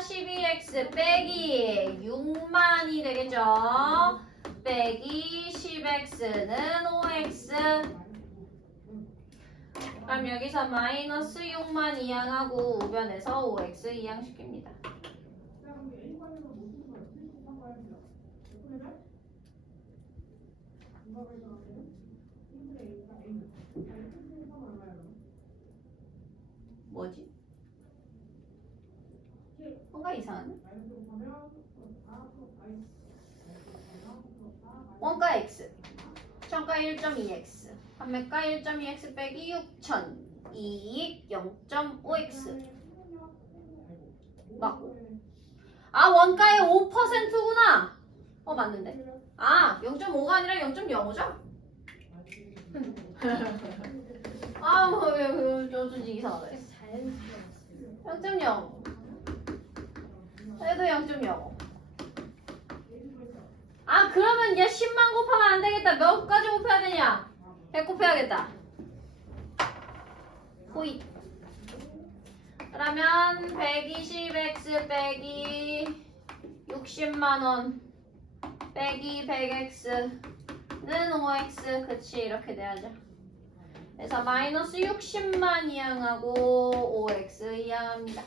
12x 빼기 6만이 되겠죠. 빼기 10x는 5x. 그럼 여기서 마이너스 6만 이항하고 우변에서 5x 이항시킵니다. 뭐지? 뭔가 이상하네. 원가 x, 정가 1.2x, 판매가 1.2x 빼기 6,000, 이익 0.5x. 맞고. 아, 원가의 5%구나. 맞는데. 아, 0.5가 아니라 0.05죠? 아, 좀 이상하다. 0.0. 얘도 0.0. 아, 그러면 얘 10만 곱하면 안 되겠다. 몇 가지 곱해야 되냐? 100 곱해야겠다. 호잇. 그러면 120x 빼기 60만원 빼기 100x는 5x. 그치, 이렇게 돼야죠. 그래서 마이너스 60만 이항하고 5x 이항합니다.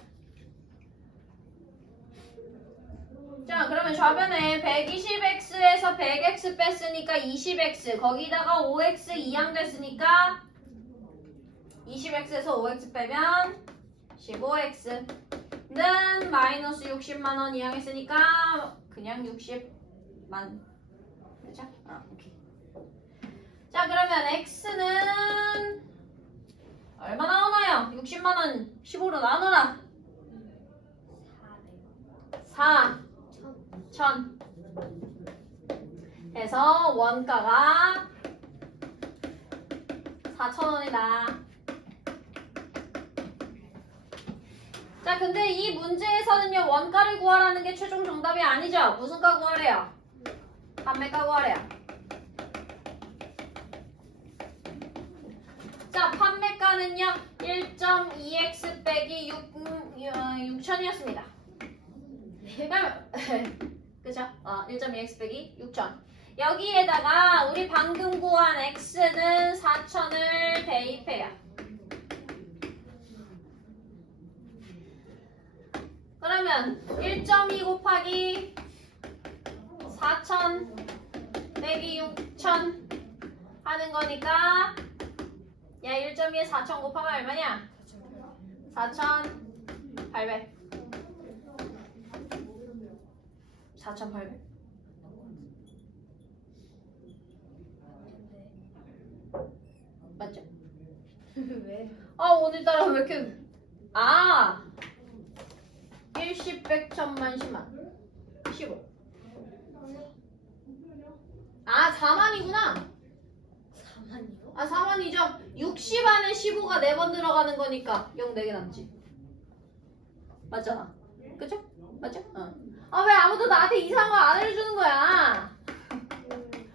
자, 그러면 좌변에 120x에서 100x 뺐으니까 20x, 거기다가 5x 이항됐으니까 20x에서 5x 빼면 15x는 마이너스 60만원 이항했으니까 그냥 60만. 그죠? 오케이. 자, 그러면 x는 얼마 나오나요? 60만원 15로 나눠라. 4 1000 해서 원가가 4,000원이다. 자, 근데 이 문제에서는요 원가를 구하라는 게 최종 정답이 아니죠. 무슨 가 구하래요? 판매가 구하래요. 자, 판매가는요 1.2x 빼기 6,000이었습니다. 그럼 그죠? 1.2x 빼기 6,000. 여기에다가 우리 방금 구한 x는 4,000을 대입해요. 그러면 1.2 곱하기 4,000 빼기 6,000 하는 거니까 야, 1.2에 4,000 곱하면 얼마냐? 4,800. 4,800. 맞죠? 왜? 오늘따라 왜 이렇게 일십, 백, 천만, 10만 15. 4만이구나. 4만이요? 4만이죠. 60 안에 15가 4번 들어가는 거니까 0 4개 남지. 맞잖아. 그죠? 맞죠? 왜 아무도 나한테 이상한 거 안 알려주는 거야?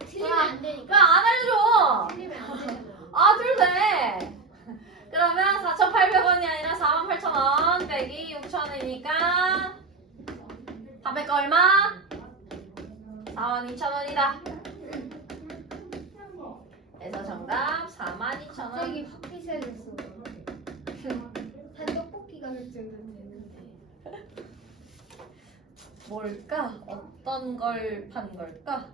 틀리면 안 왜 되니까. 안 알려줘? 아, 틀리면 안 되잖아. 둘 돼. 그러면 4,800원이 아니라 48,000원 빼기 6,000원이니까 답의 거 얼마? 42,000원이다. 그래서 정답 42,000원. 갑자기 확 비싸졌어. 한 떡볶이가 결정됐는데. 뭘까? 어떤 걸 판 걸까?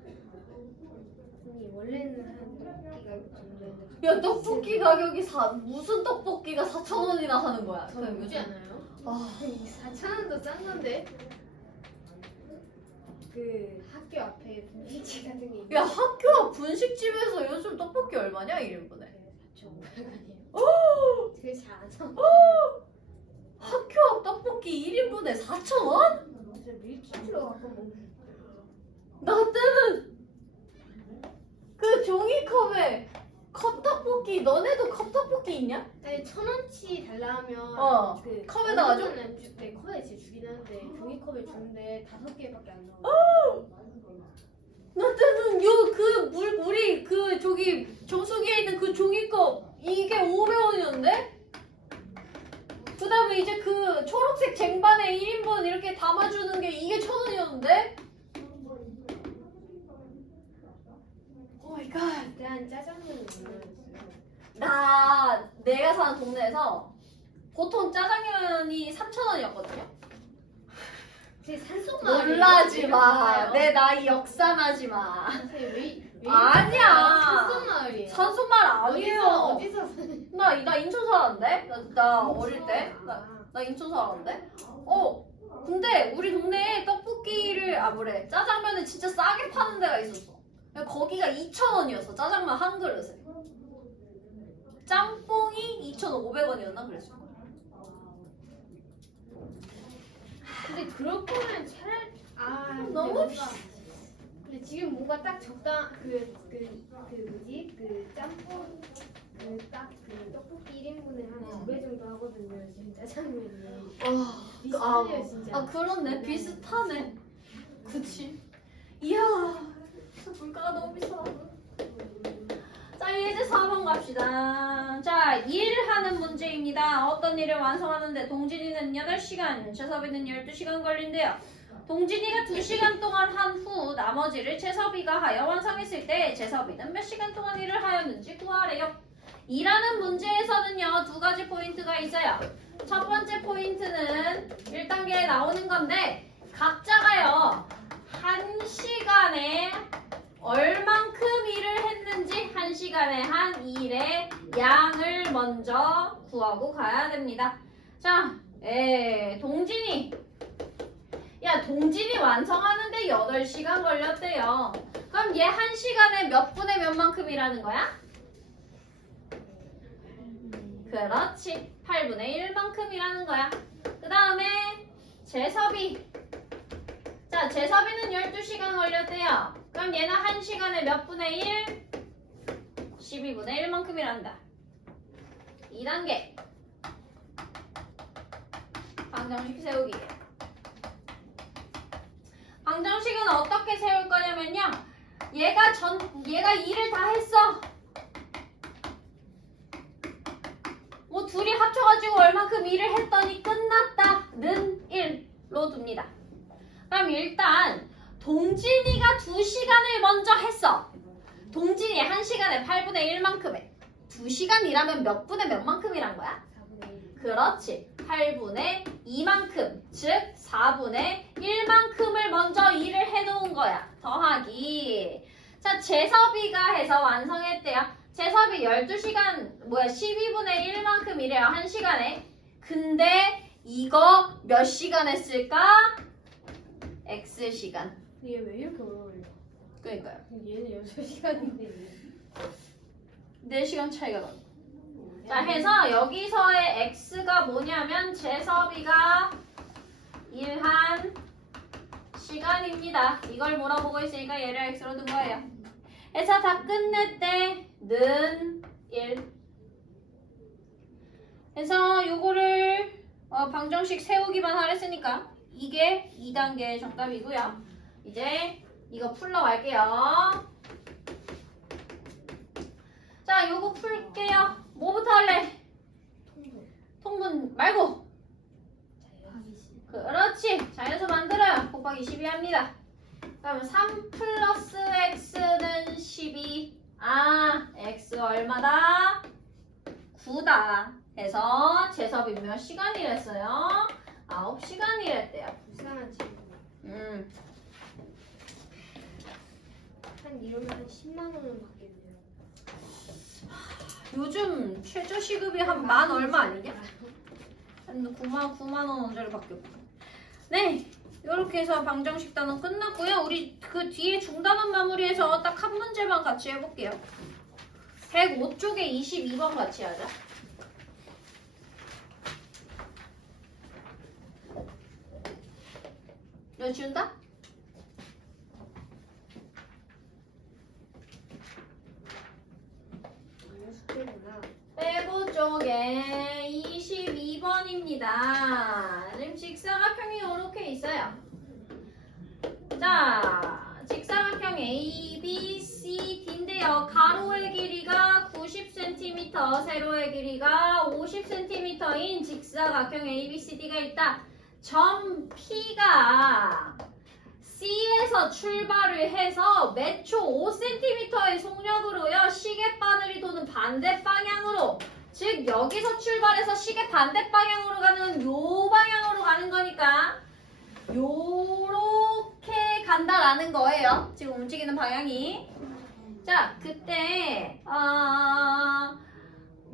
아니 원래는 한 떡볶이가 결정됐는데. 야, 떡볶이 가격이 무슨 떡볶이가 4,000원이나 하는 거야? 더 오지 않아요? 아, 4,000원도 싼 건데. 그 학교 앞에 분식집 같은 게 있는데. 야, 학교 앞 분식집에서 요즘 떡볶이 얼마냐? 1인분에. 4,500원이에요. 되게 잘안 사. 학교 앞 떡볶이 1인분에 4,000원? 진짜 밀키트로 갖고 먹는. 나 때는 그 종이컵에 컵떡볶이, 너네도 컵떡볶이 있냐? 아니 1,000원치 달라 하면 어, 그 컵에다가 줘? 네, 컵에 진짜 주긴 하는데 종이컵에 주는데 5개밖에 안 나와. 나 때는 우리 저기 정수기에 있는 그 종이컵 이게 500원이었는데? 그 다음에 이제 그 초록색 쟁반에 1인분 이렇게 담아주는 게 이게 1,000원이었는데? 오 마이 갓. 대한 짜장면은 얼마였어요? 내가 사는 동네에서 보통 짜장면이 3,000원이었거든요? 제 산소마을이에요? 놀라지 마. 내 나이 역산하지 마. 왜 아니야. 산소마을이에요. 산소말 아니에요. 어디서 나 인천 살았는데? 나 어릴 때? 나 인천 살았는데? 근데 우리 동네에 떡볶이를, 짜장면을 진짜 싸게 파는 데가 있었어. 거기가 2,000원이었어. 짜장면 한 그릇에. 짬뽕이 2,500원이었나 그랬어. 근데 그럴 거면 차라리 너무 뭔가 근데 지금 뭔가 딱 적당 뭐지 그 짬뽕 그 떡볶이 1인분에 한 2배 정도 하거든요. 지금 짜장면이 비슷해요 진짜. 그렇네. 비슷하네. 그치. 이야, 물가가 너무 비싸. 자, 이제 4번 갑시다. 자, 일하는 문제입니다. 어떤 일을 완성하는데 동진이는 8시간, 재섭이는 12시간 걸린대요. 동진이가 2시간 동안 한 후 나머지를 재섭이가 하여 완성했을 때 재섭이는 몇 시간 동안 일을 하였는지 구하래요. 일하는 문제에서는요, 2가지 포인트가 있어요. 첫 번째 포인트는 1단계에 나오는 건데 각자가요, 1시간에 얼만큼 일을 했는지 1시간에 한 일의 양을 먼저 구하고 가야 됩니다. 자, 동진이. 야, 동진이 완성하는데 8시간 걸렸대요. 그럼 얘 1시간에 몇 분의 몇 만큼 일하는 거야? 그렇지. 8분의 1만큼 일하는 거야. 그 다음에 재섭이. 자, 재섭이는 12시간 걸렸대요. 그럼 얘는 1시간에 몇 분의 1? 12분의 1만큼 일한다. 2단계. 방정식 세우기. 방정식은 어떻게 세울 거냐면요. 얘가 일을 다 했어. 뭐 둘이 합쳐가지고 얼만큼 일을 했더니 끝났다는 1로 둡니다. 그럼 일단 동진이가 2시간을 먼저 했어. 동진이 1시간에 8분의 1만큼 해. 2시간 일하면 몇 분의 몇 만큼 일한 거야? 4분의 1. 그렇지. 8분의 2만큼, 즉 4분의 1만큼을 먼저 일을 해놓은 거야. 더하기. 자, 재섭이가 해서 완성했대요. 재섭이 12분의 1만큼 일해요. 1시간에. 근데 이거 몇 시간 했을까? X시간. 얘 왜 이렇게 오래 걸려? 그러니까요. 얘는 6시간인데 4시간 차이가 나. 자, 해서 여기서의 X가 뭐냐면 재섭이가 일한 시간입니다. 이걸 물어보고 있으니까 얘를 X로 둔 거예요. 해서 다 끝냈대는 1. 해서 요거를 방정식 세우기만 하랬으니까 이게 2단계 정답이고요. 이제 이거 풀러 갈게요. 자, 요거 풀게요. 뭐부터 할래? 통분 말고. 그렇지. 자연수 만들어요. 곱하기 12 합니다. 그러면 3 플러스 x는 12. 아, x 얼마다? 9다. 해서 제섭이 몇 시간이랬어요? 9시간이랬대요. 불쌍한 친구. 한 이러면 한 10만 원은 받겠네요. 요즘 최저 시급이 한 만 얼마 아니냐? 한 9만 원 언저리 밖에 없고. 네, 이렇게 해서 방정식 단원 끝났고요. 우리 그 뒤에 중단원 마무리해서 딱 한 문제만 같이 해볼게요. 105쪽에 22번 같이 하자. 이거 지운다? 숙제구나. 빼고 쪽에 22번입니다. 지금 직사각형이 이렇게 있어요. 자, 직사각형 A, B, C, D인데요. 가로의 길이가 90cm, 세로의 길이가 50cm인 직사각형 A, B, C, D가 있다. 점 P가 C에서 출발을 해서 매초 5cm의 속력으로요. 시계 바늘이 도는 반대 방향으로, 즉 여기서 출발해서 시계 반대 방향으로 가는 요 방향으로 가는 거니까 요렇게 간다라는 거예요. 지금 움직이는 방향이. 자, 그때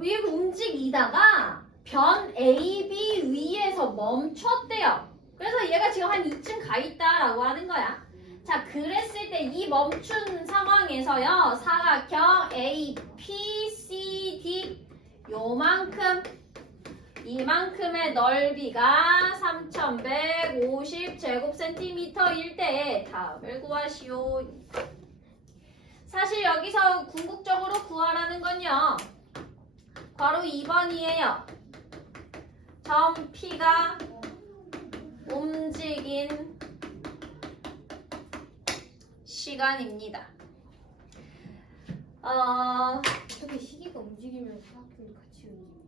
이렇게 움직이다가 변 A, B 위에서 멈췄대요. 그래서 얘가 지금 한 2층 가 있다라고 하는 거야. 자, 그랬을 때 이 멈춘 상황에서요. 사각형 A, P, C, D 요만큼, 이만큼의 넓이가 3150제곱센티미터일 때 답을 구하시오. 사실 여기서 궁극적으로 구하라는 건요. 바로 2번이에요. 점 P가 움직인 시간입니다. 어떻게 시계가 움직이면 사각형이 같이 움직이지?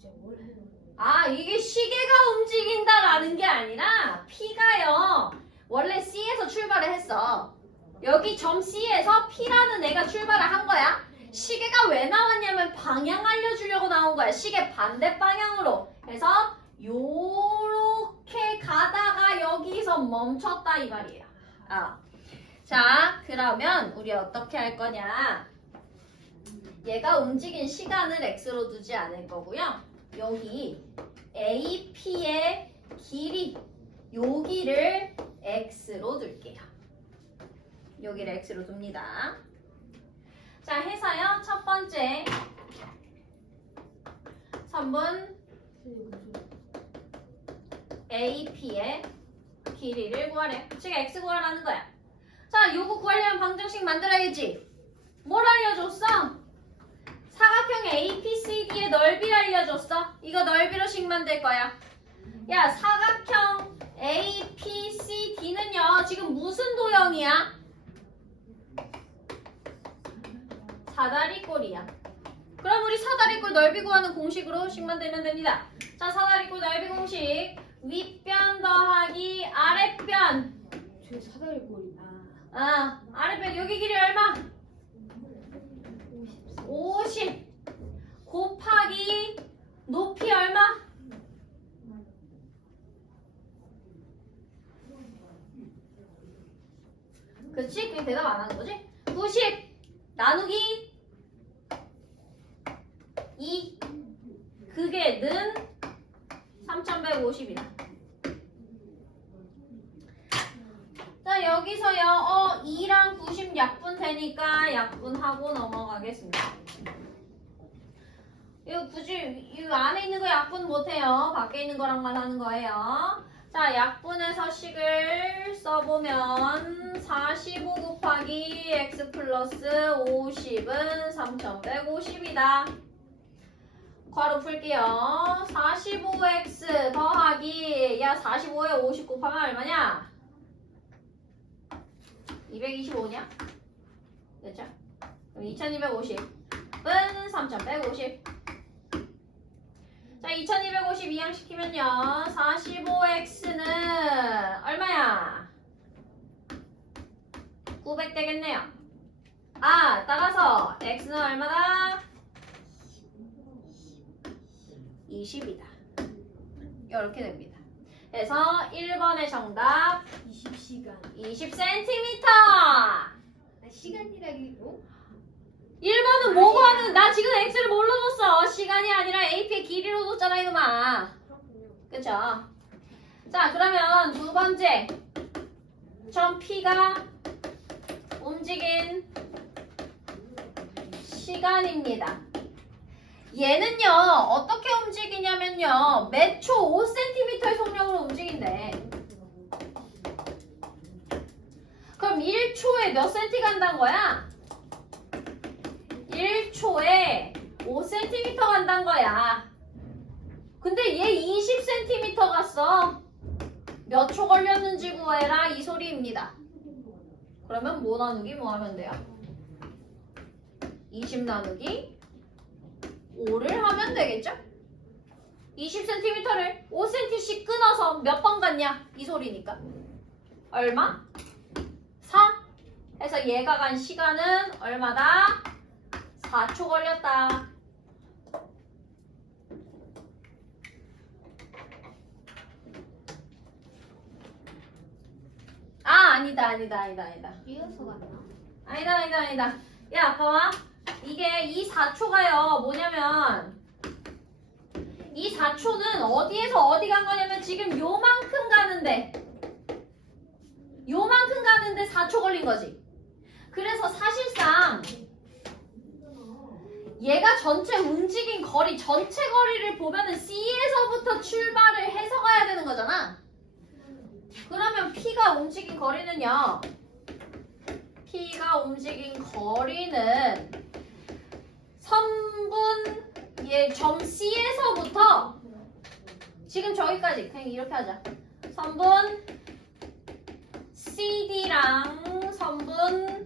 진짜 뭘 해야 되나? 이게 시계가 움직인다라는 게 아니라 P가요. 원래 C에서 출발을 했어. 여기 점 C에서 P라는 애가 출발을 한 거야. 시계가 왜 나왔냐면 방향 알려주려고 나온 거야. 시계 반대 방향으로. 그래서 요렇게 가다가 여기서 멈췄다 이 말이에요. 자, 그러면 우리 어떻게 할 거냐. 얘가 움직인 시간을 x로 두지 않을 거고요. 여기 AP의 길이, 여기를 x로 둘게요. 여기를 x로 둡니다. 자, 해서요. 첫 번째 선분 AP의 길이를 구하래. 즉 x 구하라는 거야. 자, 요거 구하려면 방정식 만들어야지. 뭘 알려줬어? 사각형 APCD의 넓이를 알려줬어. 이거 넓이로식 만들 거야. 야, 사각형 APCD는요. 지금 무슨 도형이야? 사다리꼴이야. 그럼 우리 사다리꼴 넓이 구하는 공식으로 식 만들면 됩니다. 자, 사다리꼴 넓이 공식. 윗변 더하기 아랫변. 저 사다리꼴이. 아랫변 여기 길이 얼마? 54. 50 곱하기 높이 얼마? 그치? 그게 대답 안 하는 거지? 90 나누기 2 그게 는 3150이다. 자, 여기서요. 2랑 90 약분 되니까 약분하고 넘어가겠습니다. 이거 굳이 이 안에 있는 거 약분 못해요. 밖에 있는 거랑만 하는 거예요. 자, 약분해서 식을 써보면 45 곱하기 x 플러스 50은 3150이다. 괄호 풀게요. 45x 더하기 45에 50 곱하면 얼마냐? 225냐? 됐죠? 그럼 2250은 3150. 자, 2250 이항시키면요. 45x는 얼마야? 900 되겠네요. 아, 따라서 x는 얼마다? 20이다. 이렇게 됩니다. 그래서 1번의 정답 20시간. 20cm. 아, 시간이라기로? 1번은 뭐고 하는, 나 지금 x를 뭘로 줬어? 시간이 아니라 ap의 길이로 줬잖아, 이놈아. 그렇군요. 그쵸? 자, 그러면 두 번째. 전 P가 움직인 시간입니다. 얘는요, 어떻게 움직이냐면요, 몇 초 5cm의 속력으로 움직인대. 그럼 1초에 몇 cm 간다는 거야? 1초에 5cm 간다는 거야. 근데 얘 20cm 갔어. 몇 초 걸렸는지 구해라, 이 소리입니다. 그러면 뭐 나누기 뭐 하면 돼요? 20 나누기 5를 하면 되겠죠? 20cm를 5cm씩 끊어서 몇 번 갔냐? 이 소리니까. 얼마? 4. 해서 얘가 간 시간은 얼마다? 4초 걸렸다. 아, 아니다. 뛰어서 갔나? 아니다. 야, 봐봐. 이게 이 4초가요, 뭐냐면, 이 4초는 어디에서 어디 간 거냐면, 지금 요만큼 가는데 4초 걸린 거지. 그래서 사실상, 얘가 전체 움직인 거리, 전체 거리를 보면은 C에서부터 출발을 해서 가야 되는 거잖아. 그러면 P가 움직인 거리는요. P가 움직인 거리는 선분 점 C에서부터 지금 저기까지 그냥 이렇게 하자. 선분 CD랑 선분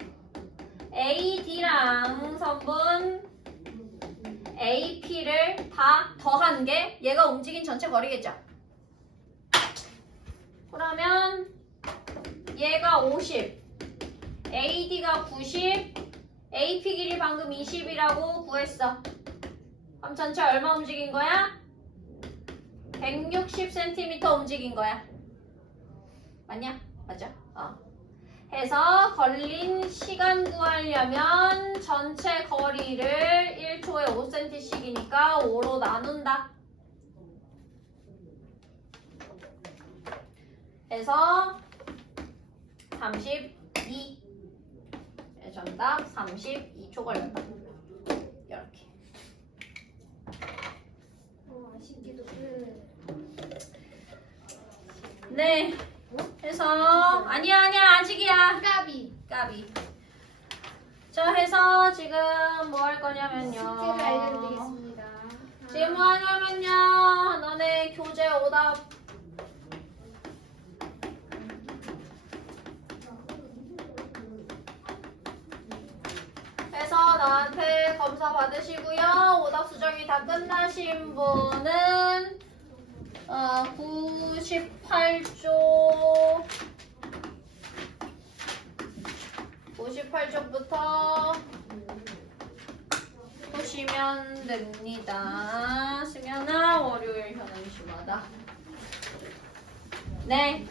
AD랑 선분 AP를 다 더한 게 얘가 움직인 전체 거리겠죠. 그러면 얘가 50, AD가 90, AP 길이 방금 20이라고 구했어. 그럼 전체 얼마 움직인 거야? 160cm 움직인 거야. 맞냐? 맞아? 해서 걸린 시간 구하려면 전체 거리를 1초에 5cm씩이니까 5로 나눈다. 해서 32. 정답 32초 걸렸다. 이렇게. 아쉽게도 네. 해서 아니야 아직이야. 까비. 자, 해서 지금 뭐 할 거냐면요. 숙제를 알려드리겠습니다. 지금 뭐 하냐면요. 너네 교재 오답 해서 나한테 검사 받으시고요. 오답 수정이 다 끝나신 분은 98쪽부터 보시면 됩니다. 승현아, 월요일 현행시마다. 네.